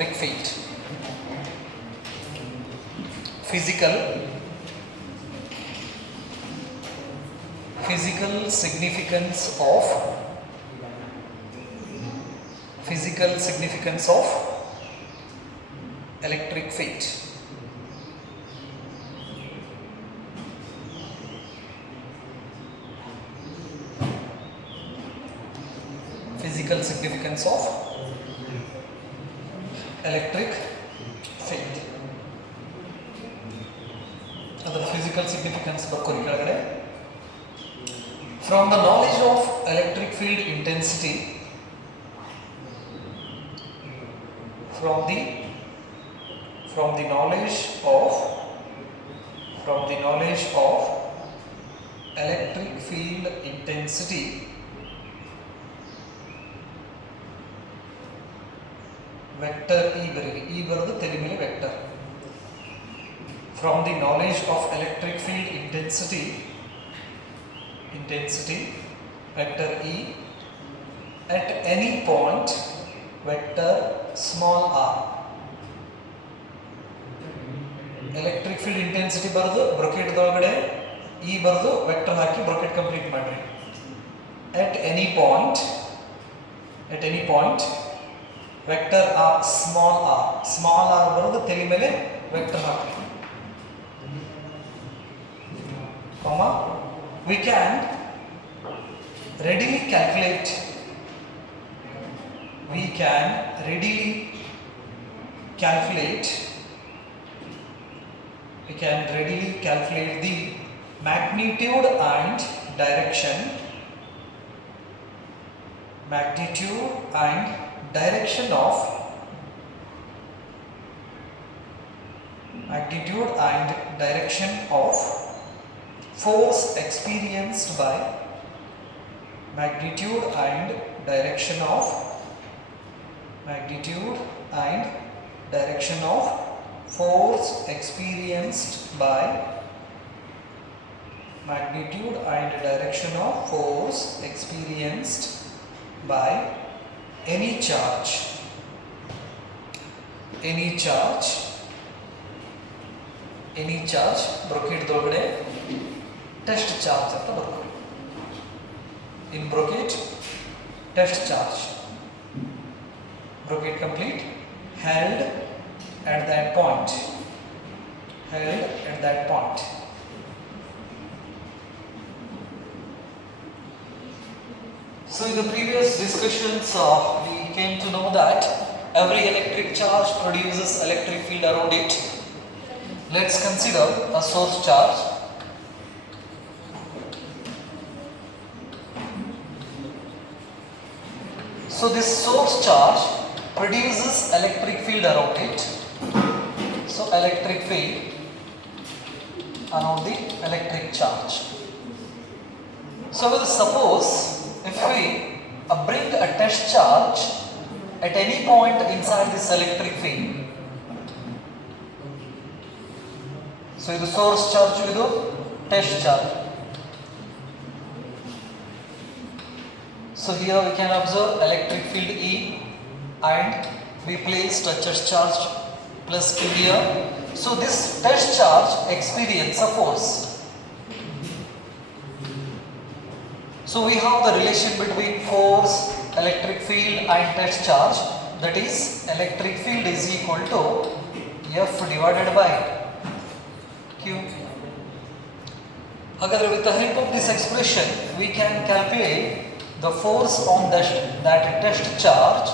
electric field. Physical significance of electric field. Physical significance of electric field. Other physical significance ಬರ್ಕೋರಿ ಕೆಳಗಡೆ. From the knowledge of electric field intensity, from the knowledge of electric field intensity, vector E ಬರೀರಿ, E ಬರೆದು ತೆಲಿ ಮೇಲೆ vector. From the knowledge of electric field intensity, vector E, at any point, vector small r. Electric field intensity ಬರೆದು ಬ್ರಾಕೆಟ್ ಒಳಗಡೆ E ಬರೆದು ವೆಕ್ಟರ್ ಹಾಕಿ bracket complete ಮಾಡ್ರಿ. At any point, vector r, small r ಬರೆದು ತೆಲಿ ಮೇಲೆ ವೆಕ್ಟರ್ ಹಾಕಿ. We can readily calculate the magnitude and direction of force experienced by magnitude and direction of force experienced by any charge bracket ಒಳಗಡೆ test charge ಅಂತ ಬರ್ತದೆ. In bracket test charge, bracket complete, held at that point. So in the previous discussions we came to know that every electric charge produces electric field around it. Let's consider a source charge. So this source charge produces electric field around it. So electric field around the electric charge. So suppose if we bring a test charge at any point inside this electric field. So ಇದು source charge, ಇದು test charge. So here we can observe electric field E and we placed a test charge plus Q here. So this test charge experiences a force. So we have the relation between force, electric field and test charge, that is electric field is equal to F divided by Q. However, with the help of this expression we can calculate the force on that test charge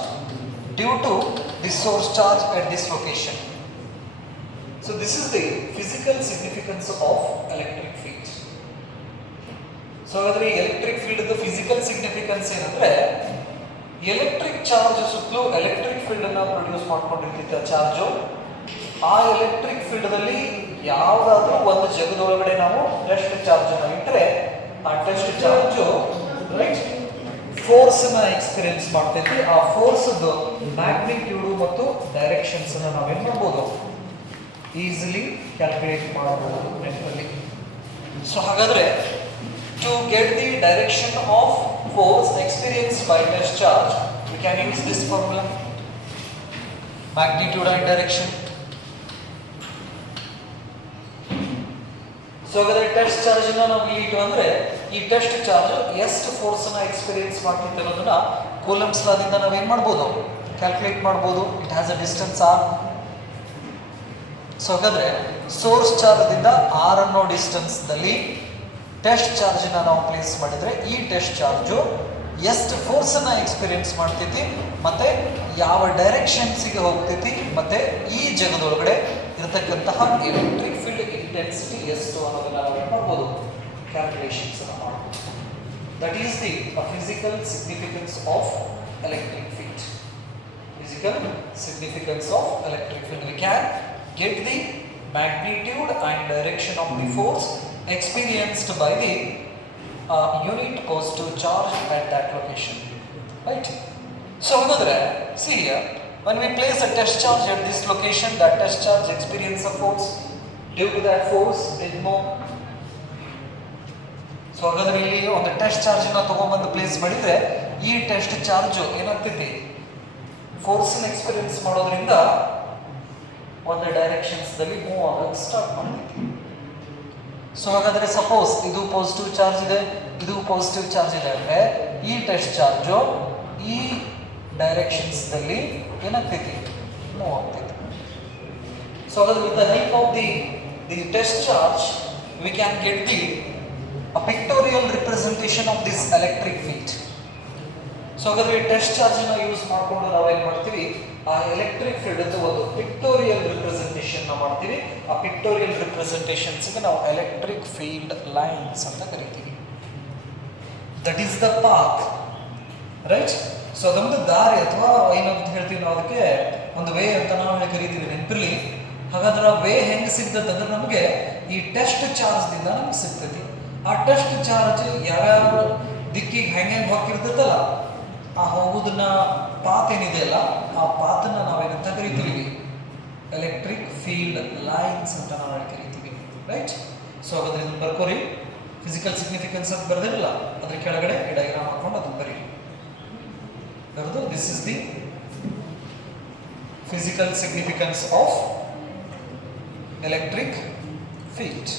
due to the source charge at this location. So this is the physical significance of electric field. So adre electric field the physical significance ಏನಂದ್ರೆ electric charge ಸುತ್ತಲೂ electric field ಅನ್ನು ಪ್ರೊಡ್ಯೂಸ್ ಮಾಡ್ಕೊಂಡಿರ್ತಿದ್ದ ಚಾರ್ಜ್ ಆ electric field ದಲ್ಲಿ ಯಾವುದಾದ್ರೂ ಒಂದು ಜಾಗದೊಳಗಡೆ ನಾವು ಟೆಸ್ಟ್ ಚಾರ್ಜ್ ಅನ್ನು ಇಟ್ಟರೆ ಆ ಟೆಸ್ಟ್ ಚಾರ್ಜ್ ರೈಟ್ ಫೋರ್ಸ್ ಅನ್ನು ಎಕ್ಸ್ಪೀರಿಯನ್ಸ್ ಮಾಡ್ತೈತಿ. ಆ ಫೋರ್ಸ್ ಮ್ಯಾಗ್ನಿಟ್ಯೂಡ್ ಮತ್ತು ಡೈರೆಕ್ಷನ್ಸ್ ಅನ್ನು ನಾವೇನು ಮಾಡ್ಬೋದು, ಈಸಿಲಿ ಕ್ಯಾಲ್ಕುಲೇಟ್ ಮಾಡಬಹುದು ಮೆಂಟಲಿ. ಸೊ ಹಾಗಾದ್ರೆ to get the direction of force experienced by test charge we can use this formula. magnitude and direction. So ಹಾಗಾದ್ರೆ ಟೆಸ್ಟ್ ಚಾರ್ಜ್ ನಾವು ಇಲ್ಲಿ ಇಟ್ಟು ಅಂದ್ರೆ ಈ ಟೆಸ್ಟ್ ಚಾರ್ಜ್ ಎಷ್ಟು ಫೋರ್ಸ್ ಅನ್ನ ಎಕ್ಸ್ಪೀರಿಯನ್ಸ್ ಮಾಡ್ತಿತ್ತು ಅನ್ನೋದನ್ನ ಕೂಲಂಬ್ಸ್ ಲಾದಿಂದ ನಾವೇನ್ ಮಾಡ್ಬೋದು, ಕ್ಯಾಲ್ಕುಲೇಟ್ ಮಾಡ್ಬೋದು. It has a distance R. So ಹಾಗಾದ್ರೆ ಸೋರ್ಸ್ ಚಾರ್ಜ್ ದಿಂದ ಆರ್ ಅನ್ನೋ ಡಿಸ್ಟೆನ್ಸ್ ದಲ್ಲಿ ಟೆಸ್ಟ್ ಚಾರ್ಜ್ ನಾವು ಪ್ಲೇಸ್ ಮಾಡಿದ್ರೆ ಈ ಟೆಸ್ಟ್ ಚಾರ್ಜು ಎಷ್ಟು ಫೋರ್ಸ್ ಅನ್ನ ಎಕ್ಸ್ಪೀರಿಯನ್ಸ್ ಮಾಡ್ತೈತಿ ಮತ್ತೆ ಯಾವ ಡೈರೆಕ್ಷನ್ಸ್ಗೆ ಹೋಗ್ತೈತಿ ಮತ್ತೆ ಈ ಜಗದೊಳಗಡೆ ಇರತಕ್ಕಂತಹ ಎಲೆಕ್ಟ್ರಿಕ್ ಫೀಲ್ಡ್ ಇಂಟೆನ್ಸಿಟಿ ಎಷ್ಟು ಅನ್ನೋದನ್ನ ನಾವು ಏನು ಮಾಡ್ಬೋದು, ಕ್ಯಾಲ್ಕುಲೇಷನ್ಸ್ ಅನ್ನು ಮಾಡ್ಬೋದು. That is the physical significance of electric field. Physical significance of electric field. We can get the magnitude and direction of the force experienced by the unit positive charge at that location. Right? So, see here, when we place a test charge at this location, that test charge experience a force. Due to that force, it move. So ಹಾಗಾದ್ರೆ ಇಲ್ಲಿ ಒಂದು test charge ತಗೊಂಡ್ಬಂದು ಪ್ಲೇಸ್ ಮಾಡಿದ್ರೆ ಈ test charge ಏನಾಗ್ತೈತಿ, force experience ಮಾಡೋದ್ರಿಂದ ಒಂದು ಡೈರೆಕ್ಷನ್ಸ್ ದಲ್ಲಿ ಮೂವ್ ಆಗೋಕೆ ಸ್ಟಾರ್ಟ್ ಮಾಡ್ತೀವಿ. ಸೊ ಹಾಗಾದ್ರೆ ಸಪೋಸ್ ಇದು ಪಾಸಿಟಿವ್ ಚಾರ್ಜ್ ಇದೆ, ಇದು ಪಾಸಿಟಿವ್ ಚಾರ್ಜ್ ಇದೆ ಅಂದ್ರೆ ಈ ಟೆಸ್ಟ್ ಚಾರ್ಜು ಈ ಡೈರೆಕ್ಷನ್ಸ್ ದಲ್ಲಿ ಏನಾಗ್ತೈತಿ, ಮೂವ್ ಆಗ್ತೈತಿ. ಸೊ ಹಾಗಾದ್ರೆ with the help of the test charge we can get the pictorial representation of this electric field. So ಹಾಗಾದ್ರೆ ಟೆಸ್ಟ್ ಚಾರ್ಜ್ ಯೂಸ್ ಮಾಡಿಕೊಂಡು ನಾವೇನ್ ಮಾಡ್ತೀವಿ, ಆ ಎಲೆಕ್ಟ್ರಿಕ್ ಫೀಲ್ಡ್ ಅಂತ ಒಂದು ಪಿಕ್ಟೋರಿಯಲ್ ರಿಪ್ರೆಸೆಂಟೇಷನ್ ಮಾಡ್ತೀವಿ. ಆ ಪಿಕ್ಟೋರಿಯಲ್ ರಿಪ್ರೆಸೆಂಟೇಷನ್ಸ್ ನಾವು ಎಲೆಕ್ಟ್ರಿಕ್ ಫೀಲ್ಡ್ ಲೈನ್ಸ್ ಅಂತ ಕರಿತೀವಿ. That is the path, right? So ಅದೊಂದು ದಾರಿ ಅಥವಾ ಏನಂತ ಹೇಳ್ತೀವಿ ನಾವು, ಅದಕ್ಕೆ ಒಂದು ವೇ ಅಂತ ನಾವು ಕರಿತೀವಿ, ನೆನಪಿರ್ಲಿ. ಹಾಗಾದ್ರೆ ಆ ವೇ ಹೆಂಗೆ ಸಿಗ್ತದೆ ಅಂದ್ರೆ ನಮಗೆ ಈ ಟೆಸ್ಟ್ ಚಾರ್ಜ್ ದಿಂದ ನಮ್ಗೆ ಸಿಗ್ತದೆ. ಆ ಟೆಸ್ಟ್ ಚಾರ್ಜ್ ಯಾವ್ಯಾವ ದಿಕ್ಕಿಗೆ ಹೆಂಗೆ ಹೋಗಿರ್ತೈತಲ್ಲ, ಆ ಹೋಗೋದನ್ನ ಪಾತ್ ಏನಿದೆಯಲ್ಲ ಆ ಪಾತನ್ನ ನಾವೇನಂತ ಕರಿತೀವಿ, ಎಲೆಕ್ಟ್ರಿಕ್ ಫೀಲ್ಡ್ ಲೈನ್ಸ್ ಅಂತ ನಾವು ಕರಿತೀವಿ, ರೈಟ್? ಸೊ ಹಾಗಾದ್ರೆ ಇದನ್ನ ಬರ್ಕೋರಿ. ಫಿಸಿಕಲ್ ಸಿಗ್ನಿಫಿಕೆನ್ಸ್ ಅಂತ ಬರ್ದಿರಲ್ಲ, ಅದ್ರ ಕೆಳಗಡೆ ಈ ಡಯಾಗ್ರಾಮ್ ಹಾಕೊಂಡು ಅದನ್ನ ಬರೀ ಬರೆದು, this is the physical significance of electric field.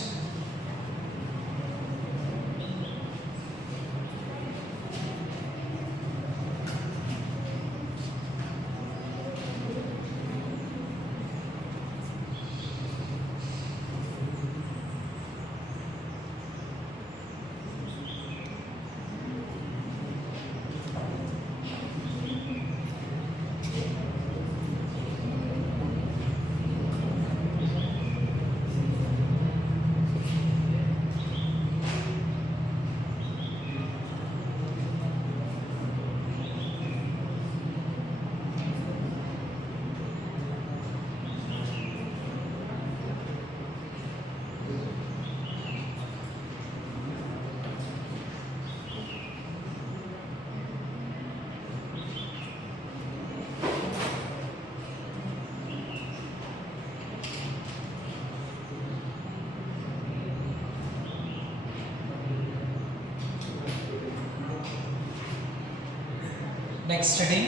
Next study,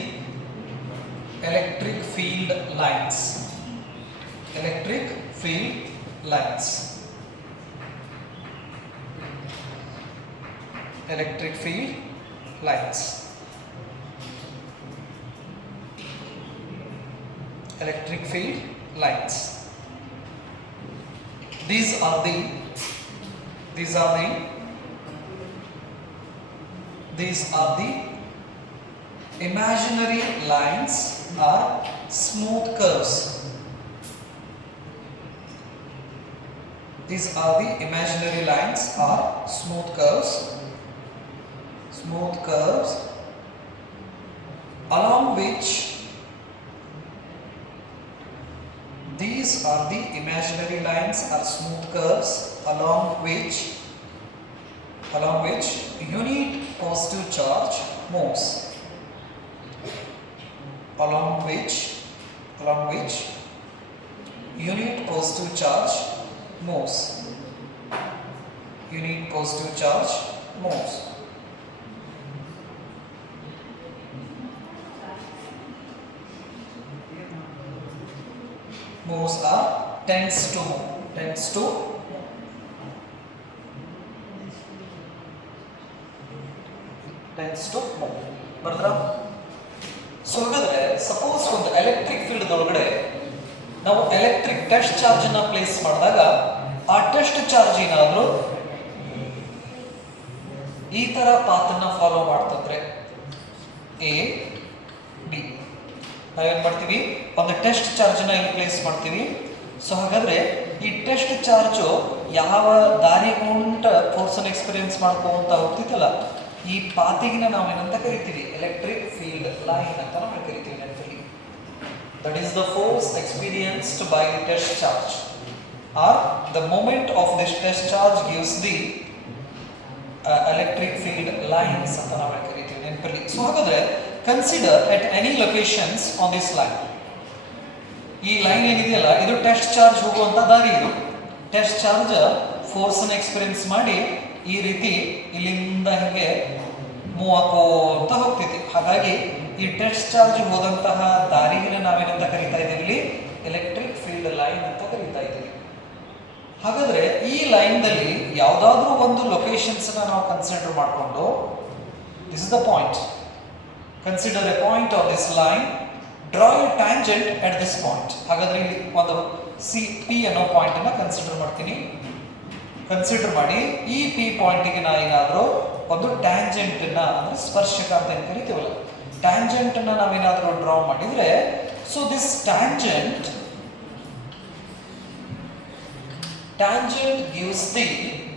electric field lines. Electric field lines. Electric field lines. Electric field lines. These are the imaginary lines are smooth curves. These are the imaginary lines are smooth curves. Smooth curves along which these are the imaginary lines are smooth curves along which unit positive charge moves. Along which unit positive charge moves. Unit positive charge moves. moves or tends to move. Tends to move. ಬರ್ದ್ರಾ? So ಹಾಗಾದ್ರೆ suppose ಒಂದು electric field ಒಳಗಡೆ ನಾವು electric test charge ನ place ಮಾಡಿದಾಗ ಆ test charge ಏನಾದರೂ ಈ ತರ ಪಾತನ್ನ ಫಾಲೋ ಮಾಡ್ತಂದ್ರೆ ಎ ಬಿ, ನಾವೇನ್ ಮಾಡ್ತೀವಿ, ಒಂದು ಟೆಸ್ಟ್ ಚಾರ್ಜ್ ನ ಇಲ್ಲಿ ಪ್ಲೇಸ್ ಮಾಡ್ತೀವಿ. ಸೊ ಹಾಗಾದ್ರೆ ಈ ಟೆಸ್ಟ್ ಚಾರ್ಜ್ ಯಾವ ದಾರಿ ಉಂಟ ಫೋರ್ಸ್ ಅನ್ನು ಎಕ್ಸ್ಪೀರಿಯನ್ಸ್ ಮಾಡ್ಕೊಂತ ಹೋಗ್ತಿತ್ತಲ್ಲ, ಈ ಪಾತಿಗಿನ ನಾವೇನಂತ ಕರಿತೀವಿ, ಎಲೆಕ್ಟ್ರಿಕ್ ಫೀಲ್ಡ್ ಲೈನ್ ಅಂತ ನಾವು ಕರಿತೀವಿ ನೆನಪಲ್ಲಿ. That is the force experienced by the test charge or the moment of this test charge gives the electric field lines ಅಂತ ನಾವು ಕರಿತೀವಿ ನೆನಪಲ್ಲಿ. ಸೊ ಹಾಗಾದ್ರೆ consider at any locations on this line. ಈ ಲೈನ್ ಏನಿದೆಯಲ್ಲ ಇದು ಟೆಸ್ಟ್ ಚಾರ್ಜ್ ಹೋಗುವಂತ ದಾರಿ. ಇದು ಟೆಸ್ಟ್ ಚಾರ್ಜ್ ಫೋರ್ಸ್ ಅನ್ನು ಎಕ್ಸ್ಪೀರಿಯನ್ಸ್ ಮಾಡಿ ಈ ರೀತಿ ಇಲ್ಲಿಂದ ಹೀಗೆ ಮೂವ್ ಹಾಕೋಂತ ಹೋಗ್ತೈತಿ. ಹಾಗಾಗಿ ಈ ಟೆಸ್ಟ್ ಚಾರ್ಜ್ ಹೋದಂತಹ ದಾರಿನ ನಾವೇನಂತ ಕರಿತಾ ಇದ್ದೀವಿ, ಇಲ್ಲಿ ಎಲೆಕ್ಟ್ರಿಕ್ ಫೀಲ್ಡ್ ಲೈನ್ ಅಂತ ಕರಿತಾ ಇದ್ದೀವಿ. ಹಾಗಾದ್ರೆ ಈ ಲೈನ್ದಲ್ಲಿ ಯಾವುದಾದ್ರೂ ಒಂದು ಲೊಕೇಶನ್ಸ್ ನಾವು ಕನ್ಸಿಡರ್ ಮಾಡಿಕೊಂಡು, this is the point, consider A point of this line, draw A tangent at this point. ಹಾಗಾದ್ರೆ ಇಲ್ಲಿ ಒಂದು ಸಿ ಪಿ ಅನ್ನೋ ಪಾಯಿಂಟ್ ಅನ್ನ ಕನ್ಸಿಡರ್ ಮಾಡ್ತೀನಿ. ಕನ್ಸಿಡರ್ ಮಾಡಿ ಈ ಪಿ ಪಾಯಿಂಟ್ಗೆ ನಾ ಏನಾದರೂ ಒಂದು ಟ್ಯಾಂಜೆಂಟ್ ನ ಅಂದ್ರೆ ಸ್ಪರ್ಶಕ ಅಂತ ಏನು ಕರಿತೀವಲ್ಲ, ಟ್ಯಾಂಜೆಂಟ್ ಅನ್ನ ನಾವೇನಾದರೂ ಡ್ರಾ ಮಾಡಿದ್ರೆ, so this tangent gives the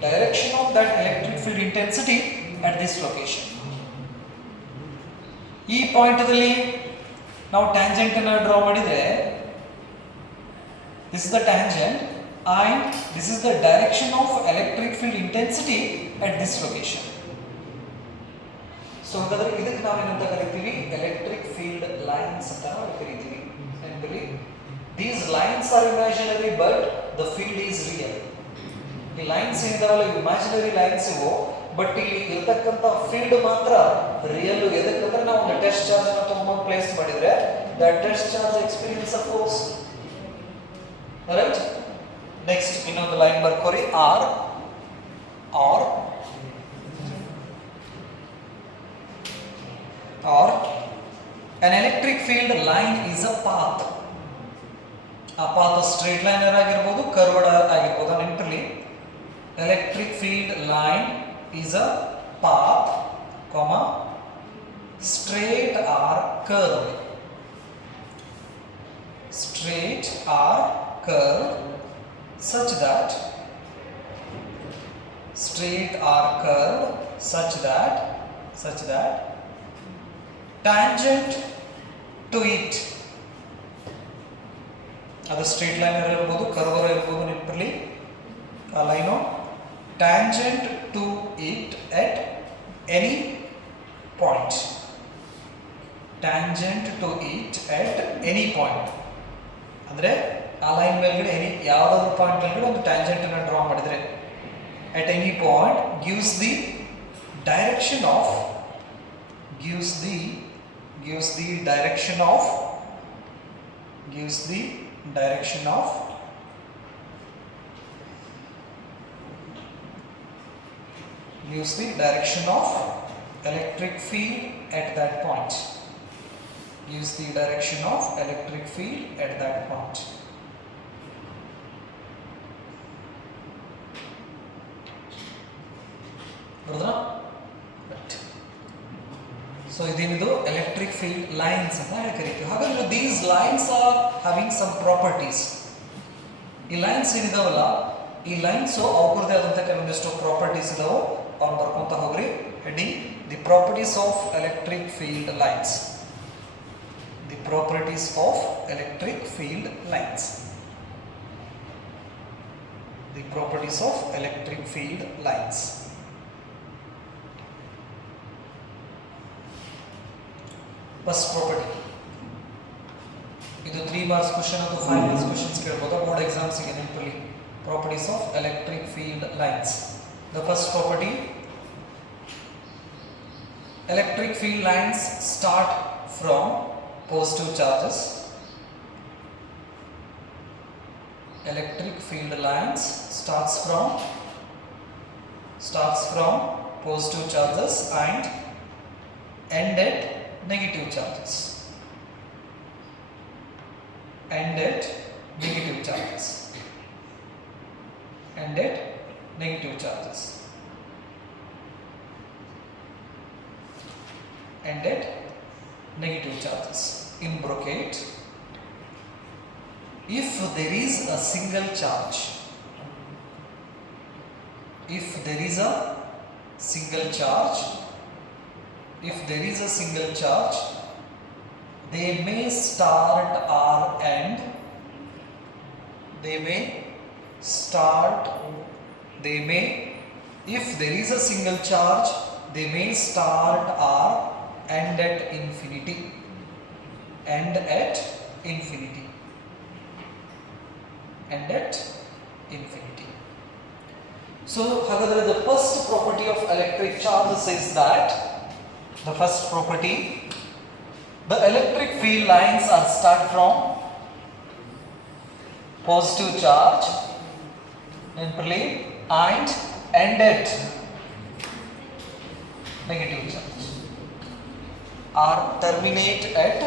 direction of that electric field intensity at this location. ಈ ಪಾಯಿಂಟ್ದಲ್ಲಿ ನಾವು ಟ್ಯಾಂಜೆಂಟ್ ಅನ್ನು ಡ್ರಾ ಮಾಡಿದ್ರೆ, this is the tangent and this is the direction of electric field intensity at this location. So ಹಾಗಾದ್ರೆ ಇದಕ್ಕೆ ನಾವೇನಂತ ಕರಿತೀವಿ, electric field lines ಅಂತ ನಾವು ಕರಿತೀವಿ. ನೆನಪಲ್ಲಿ, these lines are imaginary but the field is real. ಈ ಲೈನ್ಸ್ ಏನಿದಾವಲ್ಲ ಇಮ್ಯಾಜಿನರಿ ಲೈನ್ಸ್ ಇವು, ಬಟ್ ಇಲ್ಲಿ ಇರತಕ್ಕಂತ ಫೀಲ್ಡ್ ಮಾತ್ರ ರಿಯಲ್. ಎದಕ್ಕಂದ್ರೆ ನಾವು ಒಂದು ಟೆಸ್ಟ್ ಚಾರ್ಜ್ ಅನ್ನು ತಗೊಂಡು ಪ್ಲೇಸ್ ಮಾಡಿದ್ರೆ that test charge experience of force. Right, next ಇನ್ನೊಂದು ಲೈನ್ ಬರ್ಕೋರಿ, or an electric field line is a path. ಆ ಪಾತ್ ಸ್ಟ್ರೇಟ್ ಲೈನರ್ ಆಗಿರ್ಬೋದು, ಕರ್ವ್ಡ್ ಆಗಿರ್ಬೋದು. ನೆನಪಿರಲಿ, electric field line is a path, straight or curve. Straight or curve such that tangent to it, ಅದು straight linear ಇರ್ಬೋದು, ಕರ್ವರ್ ಇರ್ಬೋದು. ನೆನಪಿರಲಿ, ಆ line tangent to it at any point. Tangent to it at any point ಅಂದರೆ ಆ ಲೈನ್ ಮೇಲ್ಗಡೆ ಎನಿ ಯಾವುದಾದ್ರೂ ಪಾಯಿಂಟ್ ಮೇಲ್ಗಡೆ ಒಂದು ಟ್ಯಾಂಜೆಂಟ್ ಅನ್ನು ಡ್ರಾ ಮಾಡಿದರೆ, ಎಟ್ any point gives the direction of electric field at that point. So ಇದೇನಿದು ಎಲೆಕ್ಟ್ರಿಕ್ ಫೀಲ್ಡ್ ಲೈನ್ಸ್ ಅಂತ ಕರಿತೀವಿ. ಹಾಗಾದ್ರೆ these lines are having some properties. ಈ ಲೈನ್ಸ್ ಏನಿದಾವಲ್ಲ, ಈ ಲೈನ್ಸ್ ಅವ್ರದ್ದೇ ಆದಂಥ ಕೆಲವೊಂದಿಷ್ಟು ಪ್ರಾಪರ್ಟೀಸ್ ಇದಾವೆ. ಅವ್ರು ಬರ್ಕೊಂತ ಹೋಗ್ರಿ. Heading, the properties of electric field lines. The properties of electric field lines. First property. ಇದು 3 marks question ಅಥವಾ 5 marks questions ಕೇಳಬಹುದು ಬೋರ್ಡ್ ಎಕ್ಸಾಮ್ಸ್ ಗೆ. ನೆನಪಲ್ಲಿ, properties of electric field lines. The first property, electric field lines start from positive charges electric field lines starts from positive charges and end at negative charges. End at negative charges. End at negative charges. End at negative charges. In bracket, if there is a single charge, if there is a single charge, they may start or end, if there is a single charge, they may start or end at infinity. End at infinity. End at infinity. So, hagadre the first property of electric charges is that the first property, the electric field lines are start from positive charge and end at negative charge or terminate at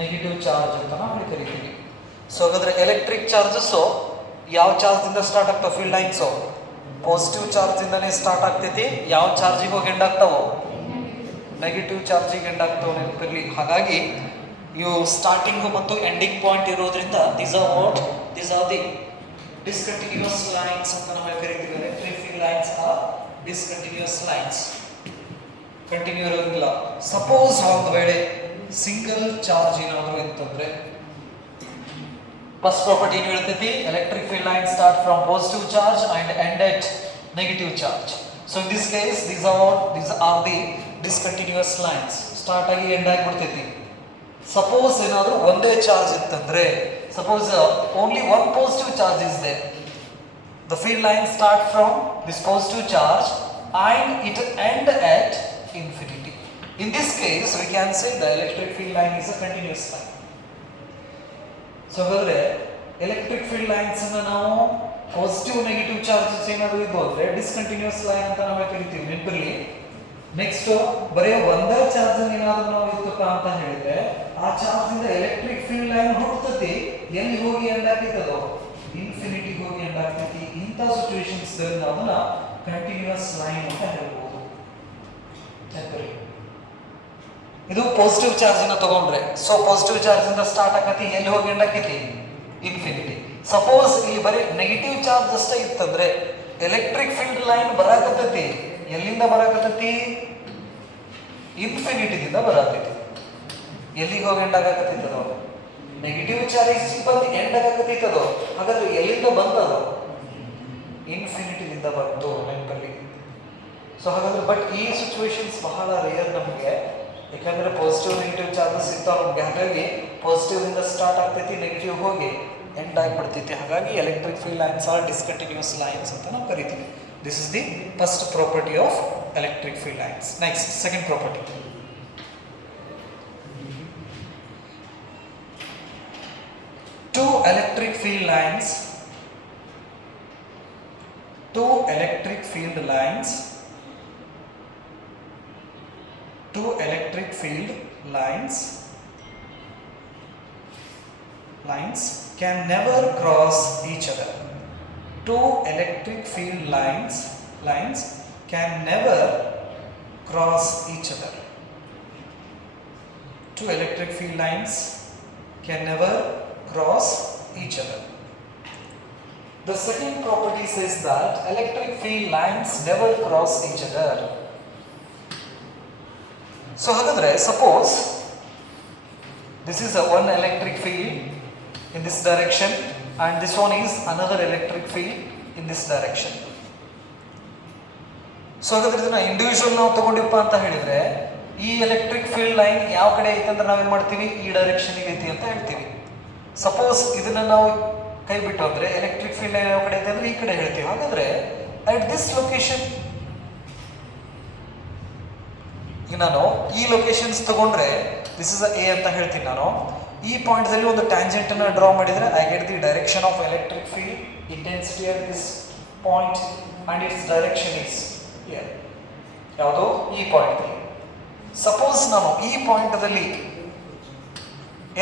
negative charge ಅಂತ ನಾವು ಕರಿತೀವಿ. So ಹಾಗಾದ್ರೆ electric charges ಯಾವ charge ಇಂದ start ಆಗ್ತಾವ? Field lines positive charge ಇಂದಾನೆ start ಆಗ್ತೈತಿ. ಯಾವ ಚಾರ್ಜಿಗೆ ಹೋಗಿ ಎಂಡ್ ಆಗ್ತಾವೋ? ನೆಗೆಟಿವ್ ಚಾರ್ಜಿಗೆ ಎಂಡ್ ಆಗ್ತಾವ ನೆನಪಿರಲಿ. ಹಾಗಾಗಿ ಇವು ಸ್ಟಾರ್ಟಿಂಗ್ ಮತ್ತು ಎಂಡಿಂಗ್ ಪಾಯಿಂಟ್ ಇರೋದ್ರಿಂದ these are the discontinuous lines ಅಂತ ನಾವು ಕರಿತೀವಿ. Electric field lines are discontinuous lines. Continue ಇರೋದಿಲ್ಲ. ಸಪೋಸ್ ಒಂದು ವೇಳೆ ಸಿಂಗಲ್ ಚಾರ್ಜ್ ಏನಾದರೂ ಇತ್ತಂದ್ರೆ ಫಸ್ಟ್ ಪ್ರಾಪರ್ಟಿ ಏನು ಹೇಳ್ತೈತಿ? Electric field line start from positive charge and end at negative charge. So in this case these are the discontinuous lines. Start ಆಗಿ end ಆಗಿ ಬಿಡ್ತೈತಿ. ಸಪೋಸ್ ಏನಾದರೂ ಒಂದೇ ಚಾರ್ಜ್ ಇತ್ತಂದ್ರೆ, suppose only one positive charge is there, the field line start from this positive charge and it end at infinity. In this case we can say the electric field line is a continuous line. So ಹಾಗಾದ್ರೆ electric field lines ಅನ್ನು ನಾವು positive negative charges ಏನಾದರೂ ಇದ್ದು ಅಂದ್ರೆ discontinuous line ಅಂತ ನಾವು ಕರಿತೀವಿ. ನೆನಪಿರಲಿ. ನೆಕ್ಸ್ಟ್ ಬರೀ ಒಂದೇ ಚಾರ್ಜ್ ಏನಾದರೂ ನಾವು ಇತ್ತಪ್ಪ ಅಂತ ಹೇಳಿದ್ರೆ ಆ ಚಾರ್ಜ್ ಇಂದ ಎಲೆಕ್ಟ್ರಿಕ್ ಫೀಲ್ಡ್ ಲೈನ್ ಹುಟ್ಟುತ್ತದೆ. ಎಲ್ಲಿ ಹೋಗಿ ಎಂಡ್ ಆಗ್ತದೋ? ಇನ್ಫಿನಿಟಿ ಹೋಗಿ ಎಂಡ್ ಆಗ್ತೈತಿ. ಇಂಥ ಸಿಚುವೇಶನ್ಸ್ ನಾವು ಅದನ್ನ ಕಂಟಿನ್ಯೂಸ್ ಲೈನ್ ಅಂತ ಹೇಳ್ಬೋದು. ಇದು ಪಾಸಿಟಿವ್ ಚಾರ್ಜ್ ಅನ್ನ ತಗೊಂಡ್ರೆ, ಸೊ ಪಾಸಿಟಿವ್ ಚಾರ್ಜ್ ಇಂದ ಸ್ಟಾರ್ಟ್ ಆಕತಿ, ಎಲ್ಲಿ ಹೋಗಿ ಎಂಡ್ ಆಕೈತಿ? ಇನ್ಫಿನಿಟಿ. ಸಪೋಸ್ ಇಲ್ಲಿ ಬರೀ ನೆಗೆಟಿವ್ ಚಾರ್ಜ್ ಅಷ್ಟೇ ಇತ್ತಂದ್ರೆ ಎಲೆಕ್ಟ್ರಿಕ್ ಫೀಲ್ಡ್ ಲೈನ್ ಬರಾಕತ್ತೈತಿ. ಎಲ್ಲಿಂದ ಬರಾಕತ್ತೈತಿ? ಇನ್ಫಿನಿಟಿದಿಂದ ಬರಾಕತ್ತೈತಿ. ಎಲ್ಲಿಗೆ ಹೋಗಿ ಎಂಡ್ ಆಗಾಕತ್ತೈತದೋ? ನೆಗೆಟಿವ್ ಚಾರ್ಜ್ ಬಂದು ಎಂಡ್ ಆಗಾಕತ್ತೈತದೋ. ಹಾಗಾದ್ರೆ ಎಲ್ಲಿಂದ ಬಂದದೋ? ಇನ್ಫಿನಿಟಿಯಿಂದ ಬಂತು ನೆನಪಲ್ಲಿ. ಸೊ ಹಾಗಾದ್ರೆ ಬಟ್ ಈ ಸಿಚುವೇಶನ್ಸ್ ಬಹಳ ರೇರ್ ನಮಗೆ, ಯಾಕಂದ್ರೆ ಪಾಸಿಟಿವ್ ನೆಗೆಟಿವ್ ಚಾರ್ಜಸ್ ಇರ್ತಾವ ನಮ್ಗೆ. ಹಾಗಾಗಿ ಪಾಸಿಟಿವ್ ಇಂದ ಸ್ಟಾರ್ಟ್ ಆಗ್ತೈತಿ, ನೆಗೆಟಿವ್ ಹೋಗಿ ಎಂಡ್ ಆಗಿಬಿಡ್ತೈತಿ. ಹಾಗಾಗಿ electric field lines R discontinuous lines ಅಂತ ನಾವು ಕರಿತೀವಿ. This is the first property of electric field lines. Next second property, two electric field lines can never cross each other. Two electric field lines can never cross each other. Two electric field lines can never cross each other. The second property says that electric field lines never cross each other. So hagadre suppose this is a one electric field in this direction and this one is another electric field in this direction. So hagadre ಇದನ್ನ ಇಂಡಿವಿಜುವಲ್ ನಾವು ತಗೊಂಡಿಪ್ಪ ಅಂತ ಹೇಳಿದ್ರೆ ಈ electric field line ಯಾವ ಕಡೆ ಐತೆ ಅಂದ್ರೆ ನಾವೇನ್ ಮಾಡ್ತೀವಿ? ಈ ಡೈರೆಕ್ಷನ್ ಗೆ ಐತಿ ಅಂತ ಹೇಳ್ತೀವಿ. ಸಪೋಸ್ ಇದನ್ನ ನಾವು ಕೈ ಬಿಟ್ಟು ಅಂದ್ರೆ ಎಲೆಕ್ಟ್ರಿಕ್ ಫೀಲ್ಡ್ ಲೈನ್ ಯಾವ ಕಡೆ ಐತೆ ಅಂದ್ರೆ ಈ ಕಡೆ ಹೇಳ್ತೀವಿ. ಹಾಗಾದ್ರೆ ಅಟ್ ದಿಸ್ ಲೊಕೇಶನ್, ಈಗ ನಾನು ಈ ಲೊಕೇಶನ್ಸ್ ತಗೊಂಡ್ರೆ ದಿಸ್ ಇಸ್ ಎ ಅಂತ ಹೇಳ್ತೀನಿ ನಾನು. ಈ ಪಾಯಿಂಟ್ದಲ್ಲಿ ಒಂದು ಟ್ಯಾಂಜೆಂಟನ್ನು ಡ್ರಾ ಮಾಡಿದರೆ I get the direction of electric field intensity at this point and it's direction is here. ಯಾವುದೋ ಈ ಪಾಯಿಂಟಲ್ಲಿ. ಸಪೋಸ್ ನಾನು ಈ ಪಾಯಿಂಟದಲ್ಲಿ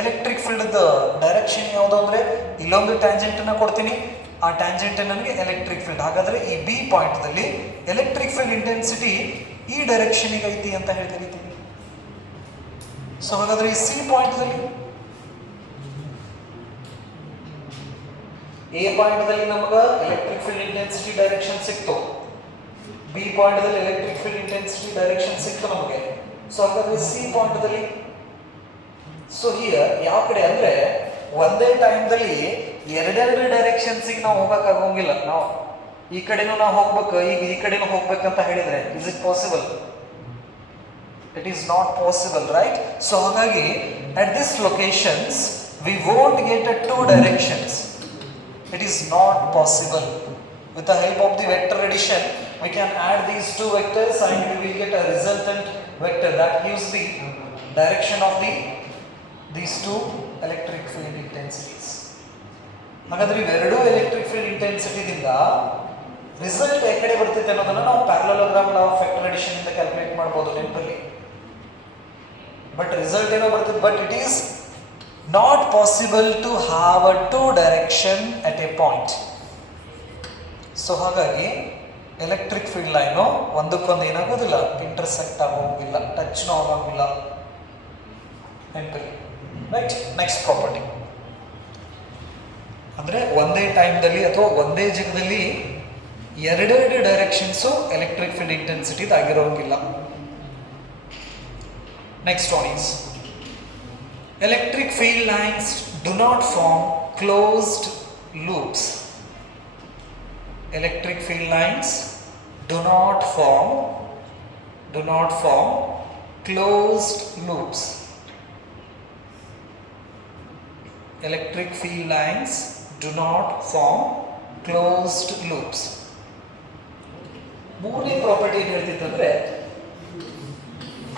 ಎಲೆಕ್ಟ್ರಿಕ್ ಫೀಲ್ಡ್ ಡೈರೆಕ್ಷನ್ ಯಾವುದು ಅಂದರೆ ಇಲ್ಲೊಂದು ಟ್ಯಾಂಜೆಂಟನ್ನು ಕೊಡ್ತೀನಿ, ಆ ಟ್ಯಾಂಜೆಂಟ್ ನನಗೆ ಎಲೆಕ್ಟ್ರಿಕ್ ಫೀಲ್ಡ್. ಹಾಗಾದರೆ ಈ ಬಿ ಪಾಯಿಂಟ್ದಲ್ಲಿ ಎಲೆಕ್ಟ್ರಿಕ್ ಫೀಲ್ಡ್ ಇಂಟೆನ್ಸಿಟಿ ಈ ಡೈರೆಕ್ಷನಿಗೆ ಐತಿ ಅಂತ ಹೇಳಿ ಕರಿತೀವಿ. ಸೊ ಹಾಗಾದರೆ ಈ ಸಿ ಪಾಯಿಂಟ್ದಲ್ಲಿ ಎ ಪಾಯಿಂಟ್ದಲ್ಲಿ ನಮಗೆ ಎಲೆಕ್ಟ್ರಿಕ್ ಫೀಲ್ಡ್ ಇಂಟೆನ್ಸಿಟಿ ಡೈರೆಕ್ಷನ್ ಸಿಕ್ತು, ಬಿ ಪಾಯಿಂಟ್ದಲ್ಲಿ ಎಲೆಕ್ಟ್ರಿಕ್ ಫೀಲ್ಡ್ ಇಂಟೆನ್ಸಿಟಿ ಡೈರೆಕ್ಷನ್ ಸಿಕ್ತು ನಮಗೆ. ಸೊ ಹಾಗಾದ್ರೆ ಸಿ ಪಾಯಿಂಟ್ದಲ್ಲಿ ಸೊ ಹಿಯರ್ ಯಾವ ಕಡೆ ಅಂದರೆ ಒಂದೇ ಟೈಮ್ದಲ್ಲಿ ಎರಡೆರಡು ಡೈರೆಕ್ಷನ್ಸಿಗೆ ನಾವು ಹೋಗೋಕ್ಕಾಗೋಂಗಿಲ್ಲ. ನಾವು ಈ ಕಡೆನೂ ನಾವು ಹೋಗ್ಬೇಕು, ಈಗ ಈ ಕಡೆನೂ ಹೋಗ್ಬೇಕಂತ ಹೇಳಿದರೆ is it possible? It is not possible, right? So ಹಾಗಾಗಿ at this locations we won't get a two directions. It is not possible. With the help of the vector addition, we can add these two vectors and we will get a resultant vector that gives the direction of these two electric field intensities. ಹಾಗಾದ್ರೆ ಇವೆರಡೂ electric field ಇಂಟೆನ್ಸಿಟಿದಿಂದ ರಿಸಲ್ಟ್ ಯಾವ ಕಡೆ ಬರ್ತೈತೆ ಅನ್ನೋದನ್ನು ನಾವು parallelogram law of vector addition ಇಂದ ಕ್ಯಾಲ್ಕುಲೇಟ್ ಮಾಡ್ಬೋದು ನೆನಪಲ್ಲಿ. ಬಟ್ ರಿಸಲ್ಟ್ ಏನೋ ಬರ್ತದೆ, but it is not possible to have a two direction at a point. So ಹಾಗಾಗಿ ಎಲೆಕ್ಟ್ರಿಕ್ ಫೀಲ್ಡ್ ಲೈನು ಒಂದಕ್ಕೊಂದು ಏನಾಗೋದಿಲ್ಲ, ಇಂಟರ್ಸೆಕ್ಟ್ ಆಗೋಂಗಿಲ್ಲ, ಟಚ್ನೂ ಆಗೋಂಗಿಲ್ಲ ನೆನಪಲ್ಲಿ, ರೈಟ್? ನೆಕ್ಸ್ಟ್ ಪ್ರಾಪರ್ಟಿ ಅಂದರೆ ಒಂದೇ ಟೈಮ್ದಲ್ಲಿ ಅಥವಾ ಒಂದೇ ಜಾಗದಲ್ಲಿ ಎರಡೆರಡು ಡೈರೆಕ್ಷನ್ಸು ಎಲೆಕ್ಟ್ರಿಕ್ ಫೀಲ್ಡ್ ಇಂಟೆನ್ಸಿಟಿದು ಆಗಿರೋಂಗಿಲ್ಲ. Next one is electric field lines do not form closed loops. Electric field lines do not form closed loops. Electric field lines do not form closed loops. ಮೂರನೇ ಪ್ರಾಪರ್ಟಿ ಏನು ಹೇಳ್ತಿತ್ತಂದ್ರೆ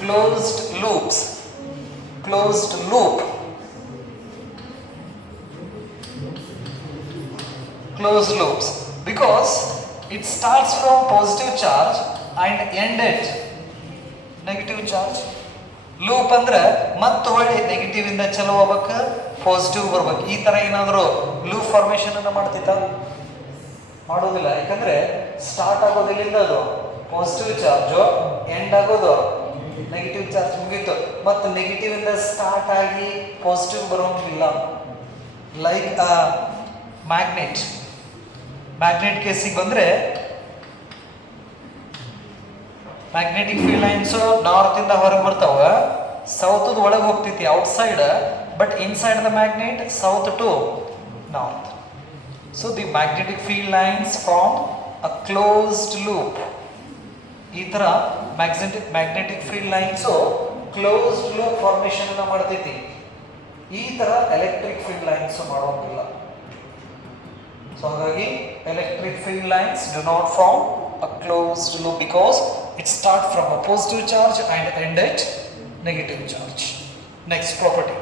closed loops. Closed loop. Closed loops because it starts from positive charge and end at negative charge. Loop ಅಂದ್ರೆ ಮತ್ತೆ ಹೊಳ್ಳಿ ನೆಗೆಟಿವ್ ಇಂದ ಚಲೋ ಹೋಗ್ಬೇಕು, ಪಾಸಿಟಿವ್ ಬರ್ಬೇಕು. ಈ ತರ ಏನಾದರೂ ಲೂಪ್ ಫಾರ್ಮೇಶನ್ ಅನ್ನು ಮಾಡ್ತಿತ್ತ? ಮಾಡೋದಿಲ್ಲ. ಯಾಕಂದ್ರೆ ಸ್ಟಾರ್ಟ್ ಆಗೋದಿಲ್ಲ, ಅದು ಪಾಸಿಟಿವ್ ಚಾರ್ಜು, ಎಂಡ್ ಆಗೋದು ನೆಗೆಟಿವ್ ಚಾರ್ಜ್, ಮುಗೀತು. ಮತ್ತು ನೆಗೆಟಿವ್ ಇಂದ ಸ್ಟಾರ್ಟ್ ಆಗಿ ಪಾಸಿಟಿವ್ ಬರೋಂಗಿಲ್ಲ. ಲೈಕ್ ಮ್ಯಾಗ್ನೆಟ್ ಕೇಸಿಗೆ ಬಂದರೆ ಮ್ಯಾಗ್ನೆಟಿಕ್ ಫೀಲ್ಡ್ ಲೈನ್ಸು ನಾರ್ತಿಂದ ಹೊರಗೆ ಬರ್ತಾವ, ಸೌತದ ಒಳಗೆ ಹೋಗ್ತೈತಿ outside, but inside the magnet south to north. So the magnetic field lines from a closed loop. ಈ ಥರ magnetic field lines closed loop formation ಅನ್ನು ಮಾಡ್ತೈತಿ. ಈ ಥರ ಎಲೆಕ್ಟ್ರಿಕ್ ಫೀಲ್ಡ್ ಲೈನ್ಸು ಮಾಡೋಂಗಿಲ್ಲ. ಸೊ ಹಾಗಾಗಿ electric field lines do not form a closed loop because it start from a positive charge and end at negative charge. Next property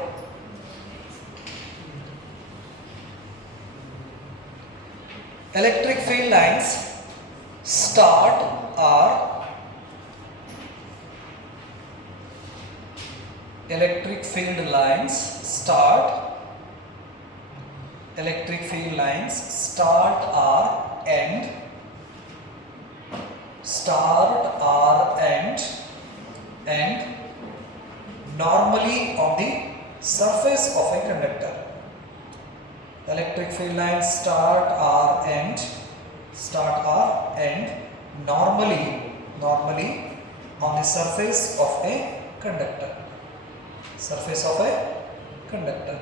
electric field lines start or electric field lines start or end normally on the surface of a conductor. Electric field lines start or end normally on the surface of a conductor.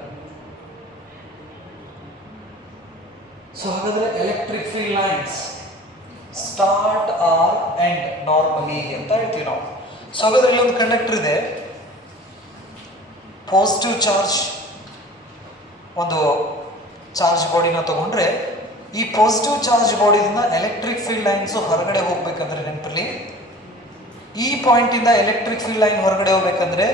So ಹಾಗಾದ್ರೆ electric field lines start or end normally ಅಂತ ಹೇಳ್ತೀವಿ ನಾವು. ಸೊ ಹಾಗಾದ್ರೆ ಇಲ್ಲೊಂದು ಕಂಡಕ್ಟರ್ ಇದೆ, positive charge ಒಂದು ಚಾರ್ಜ್ ಬಾಡಿನ ತಗೊಂಡ್ರೆ ಈ ಪಾಸಿಟಿವ್ ಚಾರ್ಜ್ ಬಾಡಿಯಿಂದ ಎಲೆಕ್ಟ್ರಿಕ್ ಫೀಲ್ಡ್ ಲೈನ್ಸು ಹೊರಗಡೆ ಹೋಗ್ಬೇಕಂದ್ರೆ ನೆನಪಲ್ಲಿ ಈ ಪಾಯಿಂಟಿಂದ ಎಲೆಕ್ಟ್ರಿಕ್ ಫೀಲ್ಡ್ ಲೈನ್ ಹೊರಗಡೆ ಹೋಗ್ಬೇಕಂದ್ರೆ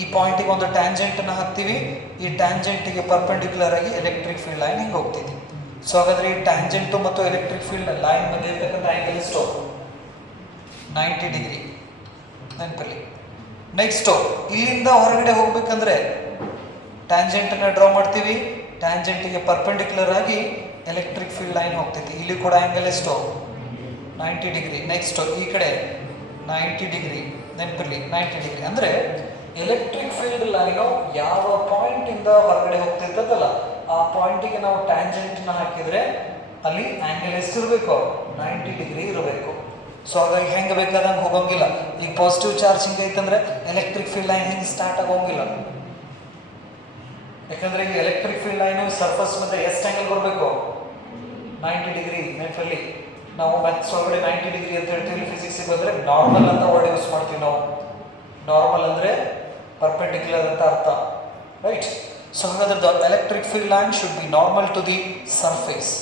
ಈ ಪಾಯಿಂಟಿಗೆ ಒಂದು ಟ್ಯಾಂಜೆಂಟನ್ನು ಹಾಕ್ತೀವಿ, ಈ ಟ್ಯಾಂಜೆಂಟಿಗೆ ಪರ್ಪೆಂಡಿಕ್ಯುಲರ್ ಆಗಿ ಎಲೆಕ್ಟ್ರಿಕ್ ಫೀಲ್ಡ್ ಲೈನ್ ಹಿಂಗೆ ಹೋಗ್ತೈತಿ. ಸೊ ಹಾಗಾದರೆ ಈ ಟ್ಯಾಂಜೆಂಟು ಮತ್ತು ಎಲೆಕ್ಟ್ರಿಕ್ ಫೀಲ್ಡ್ ಲೈನ್ ಮಧ್ಯೆ ಇರ್ತಕ್ಕಂಥ ಆ್ಯಂಗಲ್ ಎಷ್ಟು? 90 ಡಿಗ್ರಿ ನೆನಪಲ್ಲಿ. ನೆಕ್ಸ್ಟು ಇಲ್ಲಿಂದ ಹೊರಗಡೆ ಹೋಗ್ಬೇಕಂದ್ರೆ ಟ್ಯಾಂಜೆಂಟನ್ನು ಡ್ರಾ ಮಾಡ್ತೀವಿ, ಟ್ಯಾಂಜೆಂಟಿಗೆ ಪರ್ಪೆಂಡಿಕ್ಯುಲರ್ ಆಗಿ ಎಲೆಕ್ಟ್ರಿಕ್ ಫೀಲ್ಡ್ ಲೈನ್ ಹೋಗ್ತೈತಿ. ಇಲ್ಲಿ ಕೂಡ ಆ್ಯಂಗಲ್ ಎಷ್ಟು? 90 ಡಿಗ್ರಿ. ನೆಕ್ಸ್ಟು ಈ ಕಡೆ 90 ಡಿಗ್ರಿ ನೆನಪಿರಲಿ, 90 ಡಿಗ್ರಿ. ಅಂದರೆ ಎಲೆಕ್ಟ್ರಿಕ್ ಫೀಲ್ಡ್ ಲೈನು ಯಾವ ಪಾಯಿಂಟಿಂದ ಹೊರಗಡೆ ಹೋಗ್ತಿರ್ತದಲ್ಲ ಆ ಪಾಯಿಂಟಿಗೆ ನಾವು ಟ್ಯಾಂಜೆಂಟ್ನ ಹಾಕಿದರೆ ಅಲ್ಲಿ ಆ್ಯಂಗಲ್ ಎಷ್ಟಿರಬೇಕು? 90 ಡಿಗ್ರಿ ಇರಬೇಕು. ಸೊ ಹಾಗಾಗಿ ಹೆಂಗೆ ಬೇಕಾದಂಗೆ ಹೋಗೋಂಗಿಲ್ಲ. ಈಗ ಪಾಸಿಟಿವ್ ಚಾರ್ಜ್ ಹಿಂಗೆ ಐತಂದ್ರೆ ಎಲೆಕ್ಟ್ರಿಕ್ ಫೀಲ್ಡ್ ಲೈನ್ ಹೆಂಗೆ ಸ್ಟಾರ್ಟ್ ಆಗೋಂಗಿಲ್ಲ. ಯಾಕಂದರೆ ಈ ಎಲೆಕ್ಟ್ರಿಕ್ ಫೀಲ್ಡ್ ಲೈನು ಸರ್ಫಸ್ ಮತ್ತೆ ಎಷ್ಟು ಆ್ಯಂಗಲ್ ಬರಬೇಕು? 90 ಡಿಗ್ರಿ. ನೆನಪಲ್ಲಿ ನಾವು ಮ್ಯಾಥ್ಸ್ ಒಳಗಡೆ 90 ಡಿಗ್ರಿ ಅಂತ ಹೇಳ್ತೀವಿ, ಫಿಸಿಕ್ಸಿಗೆ ಬಂದರೆ ನಾರ್ಮಲ್ ಅಂತ ವರ್ಡ್ ಯೂಸ್ ಮಾಡ್ತೀವಿ ನಾವು. ನಾರ್ಮಲ್ ಅಂದರೆ ಪರ್ಪೆಂಡಿಕ್ಯುಲರ್ ಅಂತ ಅರ್ಥ, ರೈಟ್? ಸೊ ಹಾಗಾದ್ರೆ the electric field line should be normal to the surface.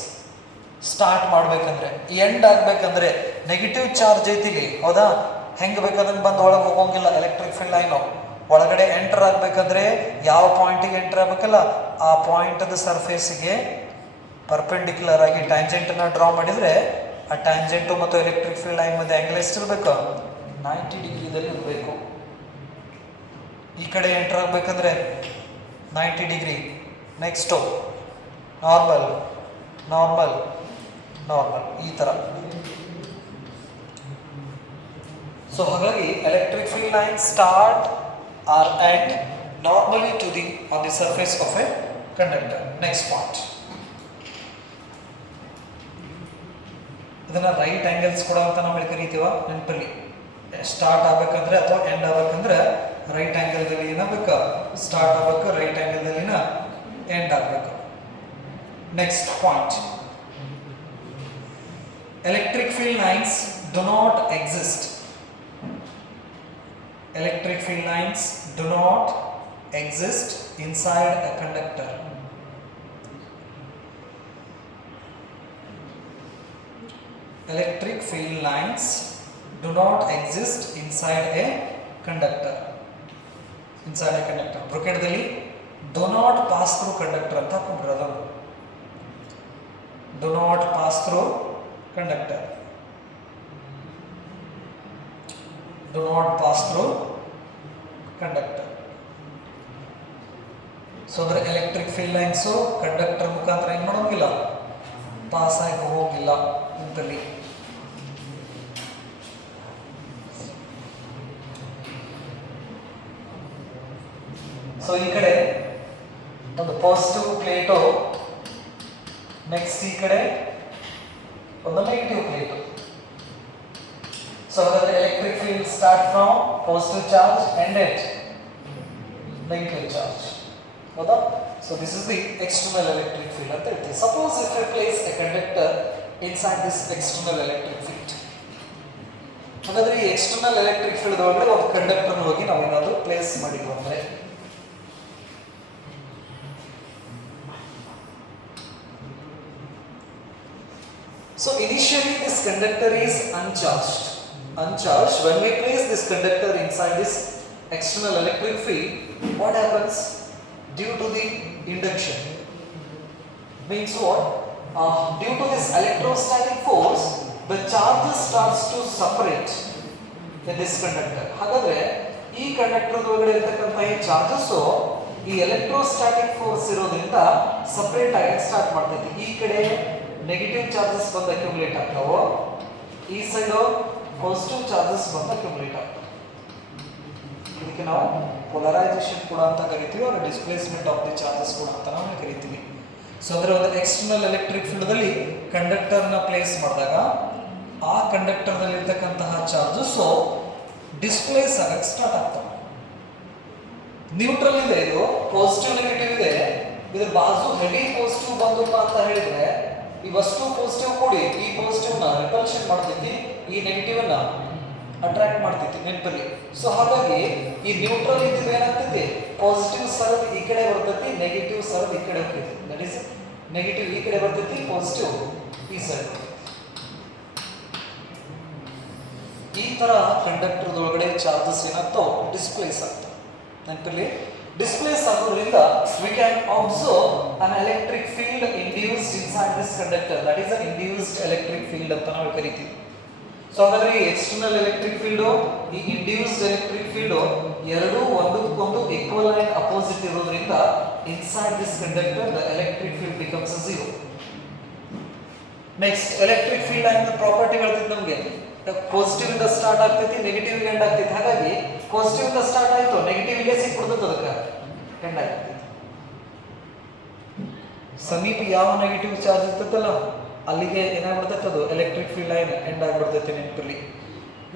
Start ಮಾಡಬೇಕಂದ್ರೆ ಎಂಡ್ ಆಗಬೇಕಂದ್ರೆ ನೆಗೆಟಿವ್ ಚಾರ್ಜ್ ಐತಿಲಿ, ಹೌದಾ? ಹೆಂಗೆ ಬೇಕಾದಂಗೆ ಬಂದು ಒಳಗೆ ಹೋಗೋಂಗಿಲ್ಲ. ಎಲೆಕ್ಟ್ರಿಕ್ ಫೀಲ್ಡ್ ಲೈನು ಒಳಗಡೆ ಎಂಟರ್ ಆಗಬೇಕಂದ್ರೆ ಯಾವ ಪಾಯಿಂಟಿಗೆ ಎಂಟರ್ ಆಗಬೇಕಲ್ಲ ಆ ಪಾಯಿಂಟದ ಸರ್ಫೇಸಿಗೆ ಪರ್ಪೆಂಡಿಕ್ಯುಲರ್ ಆಗಿ ಟ್ಯಾಂಜೆಂಟನ್ನು ಡ್ರಾ ಮಾಡಿದರೆ ಆ ಟ್ಯಾಂಜೆಂಟು ಮತ್ತು ಎಲೆಕ್ಟ್ರಿಕ್ ಫೀಲ್ಡ್ ಲೈನ್ ಮಧ್ಯೆ ಆ್ಯಂಗಲ್ ಎಷ್ಟಿರಬೇಕು? 90 ಡಿಗ್ರಿದಲ್ಲಿ ಇರಬೇಕು. ಈ ಕಡೆ ಎಂಟರ್ ಆಗಬೇಕಂದ್ರೆ 90 degree. Next normal normal normal, ಈ ಥರ. ಸೊ ಹಾಗಾಗಿ electric field line start or end normally to the on the surface of a conductor. Next point, ಇದನ್ನು ರೈಟ್ ಆ್ಯಂಗಲ್ಸ್ ಕೂಡ ಅಂತ ನಾವು ಕರಿತೀವ. ನೆನಪಲ್ಲಿ ಸ್ಟಾರ್ಟ್ ಆಗಬೇಕಂದ್ರೆ ಅಥವಾ ಎಂಡ್ ಆಗಬೇಕಂದ್ರೆ ರೈಟ್ ಆ್ಯಂಗಲ್ದಲ್ಲಿ ಏನಾಗಬೇಕು? ಸ್ಟಾರ್ಟ್ ಆಗಬೇಕು, ರೈಟ್ ಆ್ಯಂಗಲ್ದಲ್ಲಿನ ಎಂಡ್ ಆಗಬೇಕು. Next point, electric field lines do not exist. Electric field lines do not exist inside a conductor. Electric field lines do not exist inside a conductor. Inside a conductor. ಬ್ರಾಕೆಟ್ದಲ್ಲಿ do not pass through conductor ಅಂತ ಹಾಕೊಂಡಿರೋದು. Do not pass through conductor. Do not pass through conductor. So the electric field lines conductor ಮುಖಾಂತರ ಏನು ಮಾಡೋಂಗಿಲ್ಲ, ಪಾಸ್ ಆಗಿ ಹೋಗಿಲ್ಲ ಅಂತಲ್ಲಿ. ಸೊ ಈ ಕಡೆ ಒಂದು ಪಾಸಿಟಿವ್ ಪ್ಲೇಟು, ನೆಕ್ಸ್ಟ್ ಈ ಕಡೆ ಒಂದು ನೆಗೆಟಿವ್ ಪ್ಲೇಟು. ಸೊ ಹಾಗಾದ್ರೆ electric field start from positive charge end at negative charge, ಹೌದಾ? So this is the external electric field ಅಂತ ಹೇಳ್ತೀವಿ. Suppose if you place a conductor inside this external electric field, ಹಾಗಾದ್ರೆ ಈ external electric field ಒಳಗಡೆ ಒಂದು ಕಂಡಕ್ಟರ್ ಹೋಗಿ ನಾವು ಏನಾದರೂ ಪ್ಲೇಸ್ ಮಾಡಿದ್ವು ಅಂದರೆ, so initially this conductor is uncharged. When we place this conductor inside this external electric field, what happens? Due to the induction, means what? Due to this electrostatic force, the charges starts to separate in this conductor. ಹಾಗಾದ್ರೆ ಈ ಕಂಡಕ್ಟರ್ ಒಳಗಡೆ ಇರತಕ್ಕಂತ ಈ ಚಾರ್ಜಸ್ ಈ electrostatic force ಇರೋದ್ರಿಂದ ಸಪರೇಟ್ ಆಗಿ ಸ್ಟಾರ್ಟ್ ಮಾಡ್ತೈತಿ. ಈ ಕಡೆ ನೆಗೆಟಿವ್ ಚಾರ್ಜಸ್ ಬಂದು ಅಕ್ಯುಮುಲೇಟ್ ಆಗ್ತಾವೋ, ಈ ಸೈಡು ಪಾಸಿಟಿವ್ ಚಾರ್ಜಸ್ ಬಂದು ಅಕ್ಯುಮುಲೇಟ್ ಆಗ್ತವೆ. ಇದಕ್ಕೆ ನಾವು ಪೊಲರೈಸೇಷನ್ ಕೂಡ ಅಂತ ಕರಿತೀವಿ, ಅವರ ಡಿಸ್ಪ್ಲೇಸ್ಮೆಂಟ್ ಆಫ್ ದಿ ಚಾರ್ಜಸ್ ಕೂಡ ಅಂತ ನಾವು ಕರಿತೀವಿ. ಸೊ ಅಂದರೆ ಒಂದು ಎಕ್ಸ್ಟರ್ನಲ್ ಎಲೆಕ್ಟ್ರಿಕ್ ಫೀಲ್ಡ್ದಲ್ಲಿ ಕಂಡಕ್ಟರ್ನ ಪ್ಲೇಸ್ ಮಾಡಿದಾಗ ಆ ಕಂಡಕ್ಟರ್ನಲ್ಲಿ ಇರ್ತಕ್ಕಂತಹ ಚಾರ್ಜಸ್ಸು ಡಿಸ್ಪ್ಲೇಸ್ ಆಗಕ್ಕೆ ಸ್ಟಾರ್ಟ್ ಆಗ್ತವೆ. ನ್ಯೂಟ್ರಲ್ ಇದೆ, ಇದು ಪಾಸಿಟಿವ್ ನೆಗೆಟಿವ್ ಇದೆ, ಇದ್ರ ಬಾಜು ಹೆವಿ ಪಾಸಿಟಿವ್ ಬಂದಪ್ಪ ಅಂತ ಹೇಳಿದ್ರೆ ಈ ವಸ್ತು ಪಾಸಿಟಿವ್ ಕೂಡಿ ಈ ಪಾಸಿಟಿವ್ನ ರಿಪಲ್ಷನ್ ಮಾಡ್ತೈತಿ, ಈ ನೆಗೆಟಿವ್ನ ಅಟ್ರಾಕ್ಟ್ ಮಾಡ್ತೈತಿ ನೆನಪಲ್ಲಿ. ಸೊ ಹಾಗಾಗಿ ಈ ನ್ಯೂಟ್ರಲ್ ಇದ್ದು ಏನಾಗ್ತೈತಿ, ಪಾಸಿಟಿವ್ ಸರದ್ ಈ ಕಡೆ ಬರ್ತೈತಿ, ನೆಗೆಟಿವ್ ಸರದ್ ಈ ಕಡೆ ಹೋಗ್ತೈತಿ. ದಟ್ ಈಸ್ ನೆಗೆಟಿವ್ ಈ ಕಡೆ ಬರ್ತೈತಿ, ಪಾಸಿಟಿವ್ ಈ ಸೈಡ್. ಈ ತರ ಕಂಡಕ್ಟರ್ ಒಳಗಡೆ ಚಾರ್ಜಸ್ ಏನಾಗ್ತಾವ ಡಿಸ್ಪ್ಲೇಸ್ ಆಗ್ತವೆ. ನೆನಪಿರಲಿ, ಡಿಸ್ಪ್ಲೇಸ್ ಆಗೋದ್ರಿಂದ we can observe an electric field induced inside this conductor, that is a induced electric field ಅಂತ ನಾವು ಕರಿತೀವಿ. ಸೊ ಹಾಗಾದ್ರೆ ಈ ಎಕ್ಸ್ಟರ್ನಲ್ ಎಲೆಕ್ಟ್ರಿಕ್ ಫೀಲ್ಡ್, ಈ ಇಂಡ್ಯೂಸ್ಡ್ ಎಲೆಕ್ಟ್ರಿಕ್ ಫೀಲ್ಡ್ ಎರಡೂ ಒಂದಕ್ಕೊಂದು ಈಕ್ವಲ್ ಅಂಡ್ ಅಪೋಸಿಟ್ ಇರೋದ್ರಿಂದ inside this conductor the electric field becomes zero. Next electric field line property ಹೇಳ್ತಿದ್ದು ನಮಗೆ ಪಾಸಿಟಿವ್ ಇಂದ ಸ್ಟಾರ್ಟ್ ಆಗ್ತೈತಿ, ನೆಗೆಟಿವ್ ಎಂಡ್ ಆಗ್ತೈತಿ. ಹಾಗಾಗಿ ಪಾಸಿಟಿವ್ ಇಂದ ಸ್ಟಾರ್ಟ್ ಆಯ್ತು, ನೆಗೆಟಿವ್ ಇಲ್ಲೇ ಸಿಕ್ಬಿಡ್ತದೆ, ಅದಕ್ಕೆ ಎಂಡ್ ಆಗ್ತೈತಿ. ಸಮೀಪ ಯಾವ ನೆಗೆಟಿವ್ ಚಾರ್ಜ್ ಇರ್ತೈತಲ್ಲ ಅಲ್ಲಿಗೆ ಏನಾಗ್ಬಿಡ್ತೈತೆ, ಅದು ಎಲೆಕ್ಟ್ರಿಕ್ ಫೀಲ್ಡ್ ಲೈನ್ ಎಂಡ್ ಆಗ್ಬಿಡ್ತೈತಿ ನೆನಪಿರಲಿ.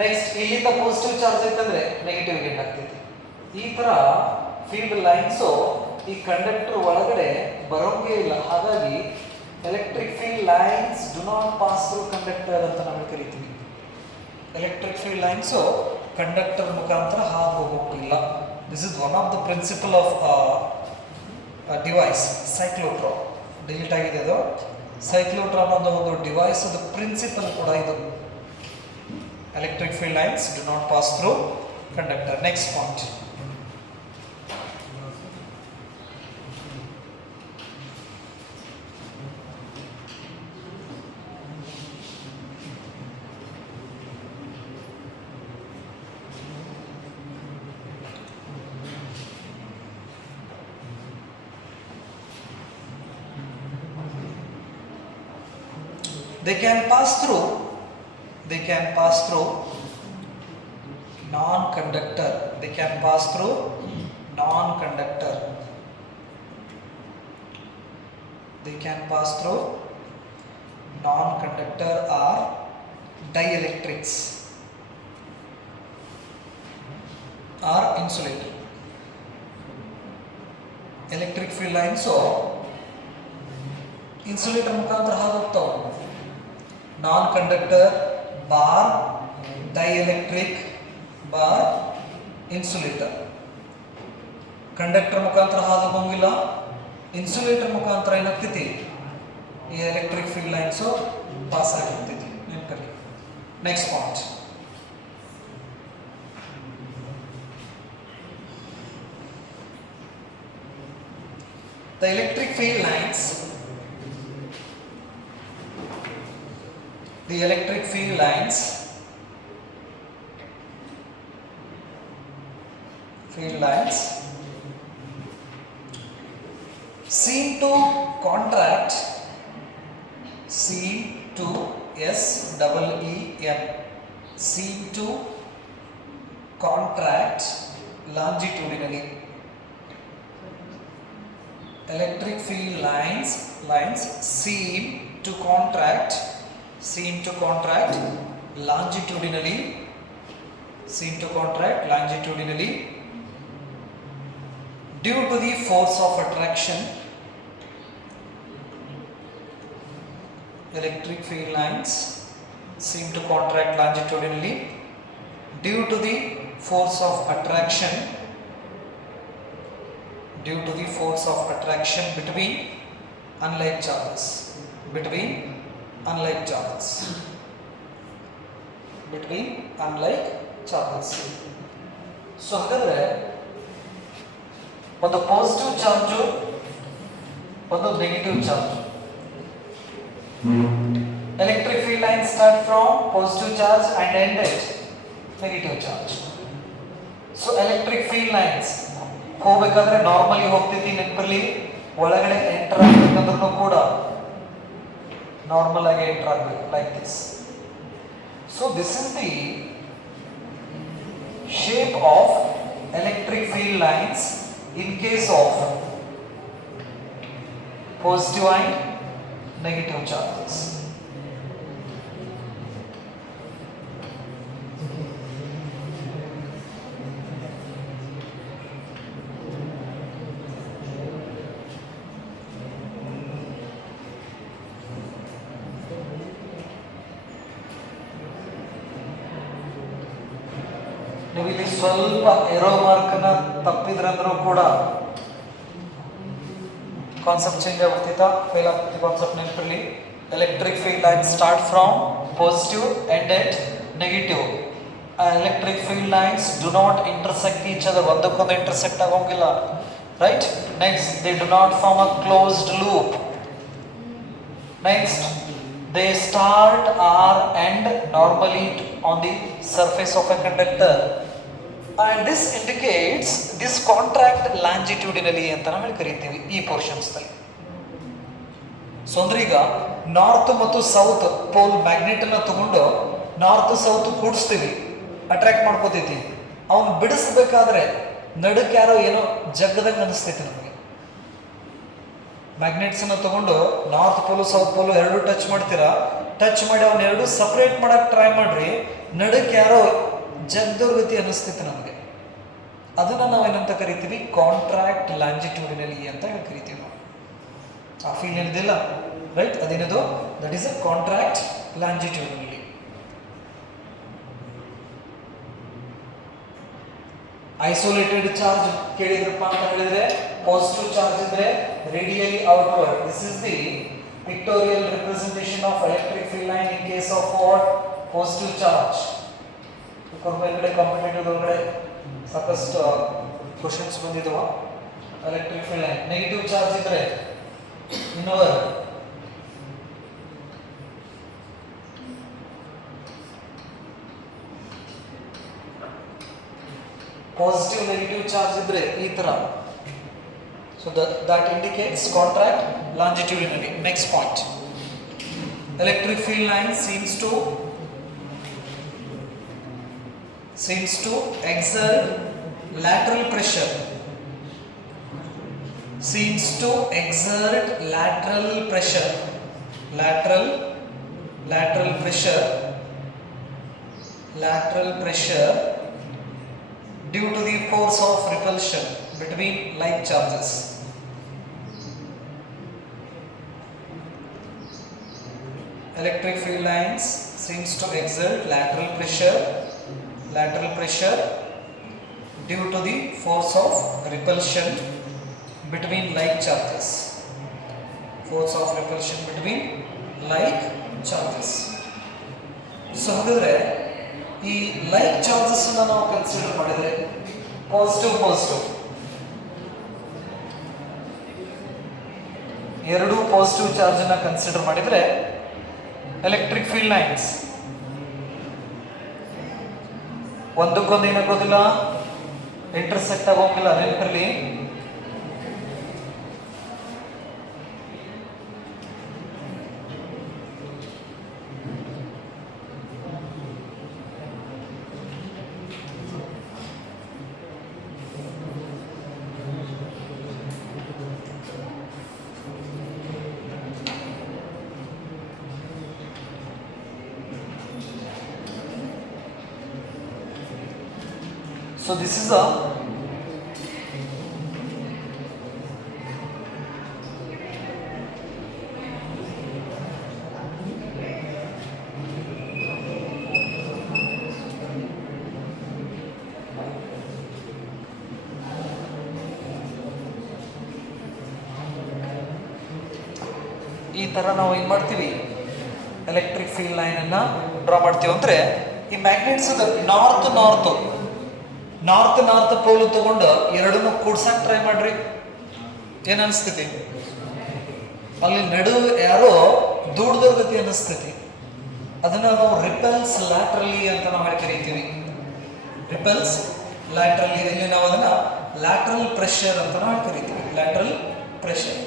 ನೆಕ್ಸ್ಟ್ ಇಲ್ಲಿಂದ ಪಾಸಿಟಿವ್ ಚಾರ್ಜ್ ಐತಂದ್ರೆ ನೆಗೆಟಿವ್ ಎಂಡ್ ಆಗ್ತೈತಿ. ಈ ತರ ಫೀಲ್ಡ್ ಲೈನ್ಸು ಈ ಕಂಡಕ್ಟರ್ ಒಳಗಡೆ ಬರೋಂಗೇ ಇಲ್ಲ. ಹಾಗಾಗಿ electric field lines do not pass through conductor ಅಂತ ನಾವು ಕರಿತೀವಿ. ಎಲೆಕ್ಟ್ರಿಕ್ ಫೀಲ್ಡ್ ಲೈನ್ಸು ಕಂಡಕ್ಟರ್ ಮುಖಾಂತರ ಹಾದು ಹೋಗಿಲ್ಲ. This is one of the principle of device cyclotron. Delete ಆಗಿದೆ ಅದು. ಸೈಕ್ಲೋಟ್ರಾನ್ ಅನ್ನೋ ಒಂದು ಡಿವೈಸ್ ಅದು ಪ್ರಿನ್ಸಿಪಲ್ ಕೂಡ ಇದು. Electric field lines do not pass through conductor. Next point, they can pass through non-conductor. They can pass through non-conductor. They can pass through non-conductor or dielectrics or insulator. Electric field lines so insulator ಮುಖಾಂತರ ಹಾದು ಹೋಗ್ತಾವೆ. Non conductor bar dielectric bar insulator. Conductor ಮುಖಾಂತರ ಹಾದು ಹೋಗಿಲ್ಲ, ಇನ್ಸುಲೇಟರ್ ಮುಖಾಂತರ ಏನಾಗ್ತೈತಿ, ಈ electric field lines pass ಆಗಿರ್ತೈತಿ ನೆನಪಲ್ಲಿ. Next point, the electric field lines seem to contract, seem to contract longitudinally. Electric field lines seem to contract longitudinally due to the force of attraction. Electric field lines seem to contract longitudinally due to the force of attraction between unlike charges. So ಹಾಗಾದ್ರೆ ಒಂದು positive charge, ಒಂದು negative charge. Electric field line start from positive charge and end at negative charge. So electric field lines ಹೋಗ್ಬೇಕಾದ್ರೆ ನಾರ್ಮಲಿ ಹೋಗ್ತೈತಿ ನೆನಪಲ್ಲಿ, ಒಳಗಡೆ ಎಂಟರ್ ಆಗ್ಬೇಕಂದ್ರೂ ಕೂಡ ನಾರ್ಮಲ್ ಆಗಿ ಎಂಟರ್ ಆಗಬೇಕು, like this. So this is the shape of electric field lines in case of positive and negative charges. ನೀವು ಇಲ್ಲಿ ಸ್ವಲ್ಪ ಏರೋ ಮಾರ್ಕ್ನ ತಪ್ಪಿದ್ರಂದ್ರೂ ಕೂಡ ಕಾನ್ಸೆಪ್ಟ್ ಚೇಂಜ್ ಆಗ್ಬಿಡ್ತೈತಾ, ಫೇಲ್ ಆಗ್ತೈತಿ ಕಾನ್ಸೆಪ್ಟ್ ನೆನಪಿರಲಿ. Electric field line start from positive end at negative. electric field lines do not intersect each other. ಒಂದಕ್ಕೊಂದು intersect ಆಗೋಂಗಿಲ್ಲ. Right? Next, they do not form a closed loop. Next, they start or end normally on the surface of a conductor. And this indicates this contract longitudinally ಅಂತ ನಾವು ಕರೀತೀವಿ ಈ ಪೋರ್ಷನ್ಸ್ ಅಲ್ಲಿ. ಸೊ ಅಂದ್ರೆ ಈಗ ನಾರ್ತ್ ಮತ್ತು ಸೌತ್ ಪೋಲ್ ಮ್ಯಾಗ್ನೆಟ್ ಅನ್ನ ತಗೊಂಡು ನಾರ್ತ್ ಸೌತ್ ಕೂಡಿಸ್ತೀವಿ, ಅಟ್ರಾಕ್ಟ್ ಮಾಡ್ಕೋತೈತಿ. ಅವನು ಬಿಡಿಸ್ಬೇಕಾದ್ರೆ ನಡಕ್ ಯಾರೋ ಏನೋ ಜಗ್ಗದಂಗೆ ಅನಿಸ್ತೈತಿ ನಮಗೆ. ಮ್ಯಾಗ್ನೆಟ್ಸ್ ಅನ್ನ ತಗೊಂಡು ನಾರ್ತ್ ಪೋಲು ಸೌತ್ ಪೋಲು ಎರಡು ಟಚ್ ಮಾಡ್ತೀರಾ, ಟಚ್ ಮಾಡಿ ಅವನ್ನ ಎರಡು ಸಪ್ರೇಟ್ ಮಾಡಕ್ ಟ್ರೈ ಮಾಡ್ರಿ, ನಡಕ್ ಯಾರೋ ಜಗ್ದೋರ್ಗತಿ ಅನಿಸ್ತೈತಿ ನಮಗೆ. ಅದನ್ನ ನಾವೇನಂತ ಕರಿತೀವಿ, ಕಾಂಟ್ರಾಕ್ಟ್ ಲಾಂಜಿಟ್ಯೂಡಿನಲಿ ಅಂತ ಕರಿತೀವಿ ನಾವು. ಆ ಫೀಲ್ ಏನಿದಿಲ್ಲ, ರೈಟ್, ಅದೇನದು, that is a contract longitudinally. Isolated charge ಕೇಳಿದ್ರಪ್ಪ ಅಂತ ಹೇಳಿದ್ರೆ, ಪಾಸಿಟಿವ್ ಚಾರ್ಜ್ ಇದ್ರೆ radially outward. This is the pictorial representation of electric field line in case of what, positive charge. ಮೇಲ್ಗಡೆ ಕಾಂಪಿಟೇಟಿವ್ ಒಳಗಡೆ ಸಾಕಷ್ಟು ಕ್ವಶನ್ಸ್ ಬಂದಿದ್ವು. Electric field line negative charge ಇದ್ರೆ inward, positive negative charge ಇದ್ರೆ ಈ ತರ. So that indicates contract longitudinally. Next point, electric field line seems to exert lateral pressure. Seems to exert lateral pressure. Lateral pressure due to the force of repulsion between like charges. Electric field lines seems to exert lateral pressure due to the force of repulsion between like charges. Force of repulsion between like charges. So ಹಾಗಾದ್ರೆ ಈ like charges ಅನ್ನ ನಾವು ಕನ್ಸಿಡರ್ ಮಾಡಿದ್ರೆ ಪಾಸಿಟಿವ್ ಎರಡು positive charge ಅನ್ನ ಕನ್ಸಿಡರ್ ಮಾಡಿದ್ರೆ electric field lines ಒಂದಕ್ಕೊಂದು ಏನಾಗೋದಿಲ್ಲ, ಇಂಟರ್ಸೆಕ್ಟ್ ಆಗೋಗಿಲ್ಲ. ನೆನಪಿರಲಿ, so this is a ಈ ತರ ನಾವು ಏನು ಮಾಡ್ತೀವಿ, ಎಲೆಕ್ಟ್ರಿಕ್ ಫೀಲ್ಡ್ ಲೈನ್ ಅನ್ನ ಡ್ರಾ ಮಾಡ್ತೀವಿ. ಅಂದ್ರೆ ಈ ಮ್ಯಾಗ್ನೆಟ್ಸ್ ನಾರ್ತ್ ಪೋಲ್ ತಗೊಂಡು ಎರಡನ್ನು ಕೂಡ್ಸಕ್ ಟ್ರೈ ಮಾಡ್ರಿ, ಏನ್ ಅನಿಸ್ತೈತಿ, ಅಲ್ಲಿ ನಡುವೆ ಯಾರೋ ದೂಡ್ದವ್ರ ಗತಿ ಅನಿಸ್ತೈತಿ. ಅದನ್ನ ನಾವು ರಿಪಲ್ಸ್ ಲ್ಯಾಟ್ರಲಿ ಅಂತ ನಾವು ಕರಿತೀವಿ. ರಿಪಲ್ಸ್ ಲ್ಯಾಟ್ರಲಿ, ಇಲ್ಲಿ ನಾವು ಅದನ್ನ ಲ್ಯಾಟ್ರಲ್ ಪ್ರೆಷರ್ ಅಂತ ನಾವು ಕರಿತೀವಿ. Lateral pressure.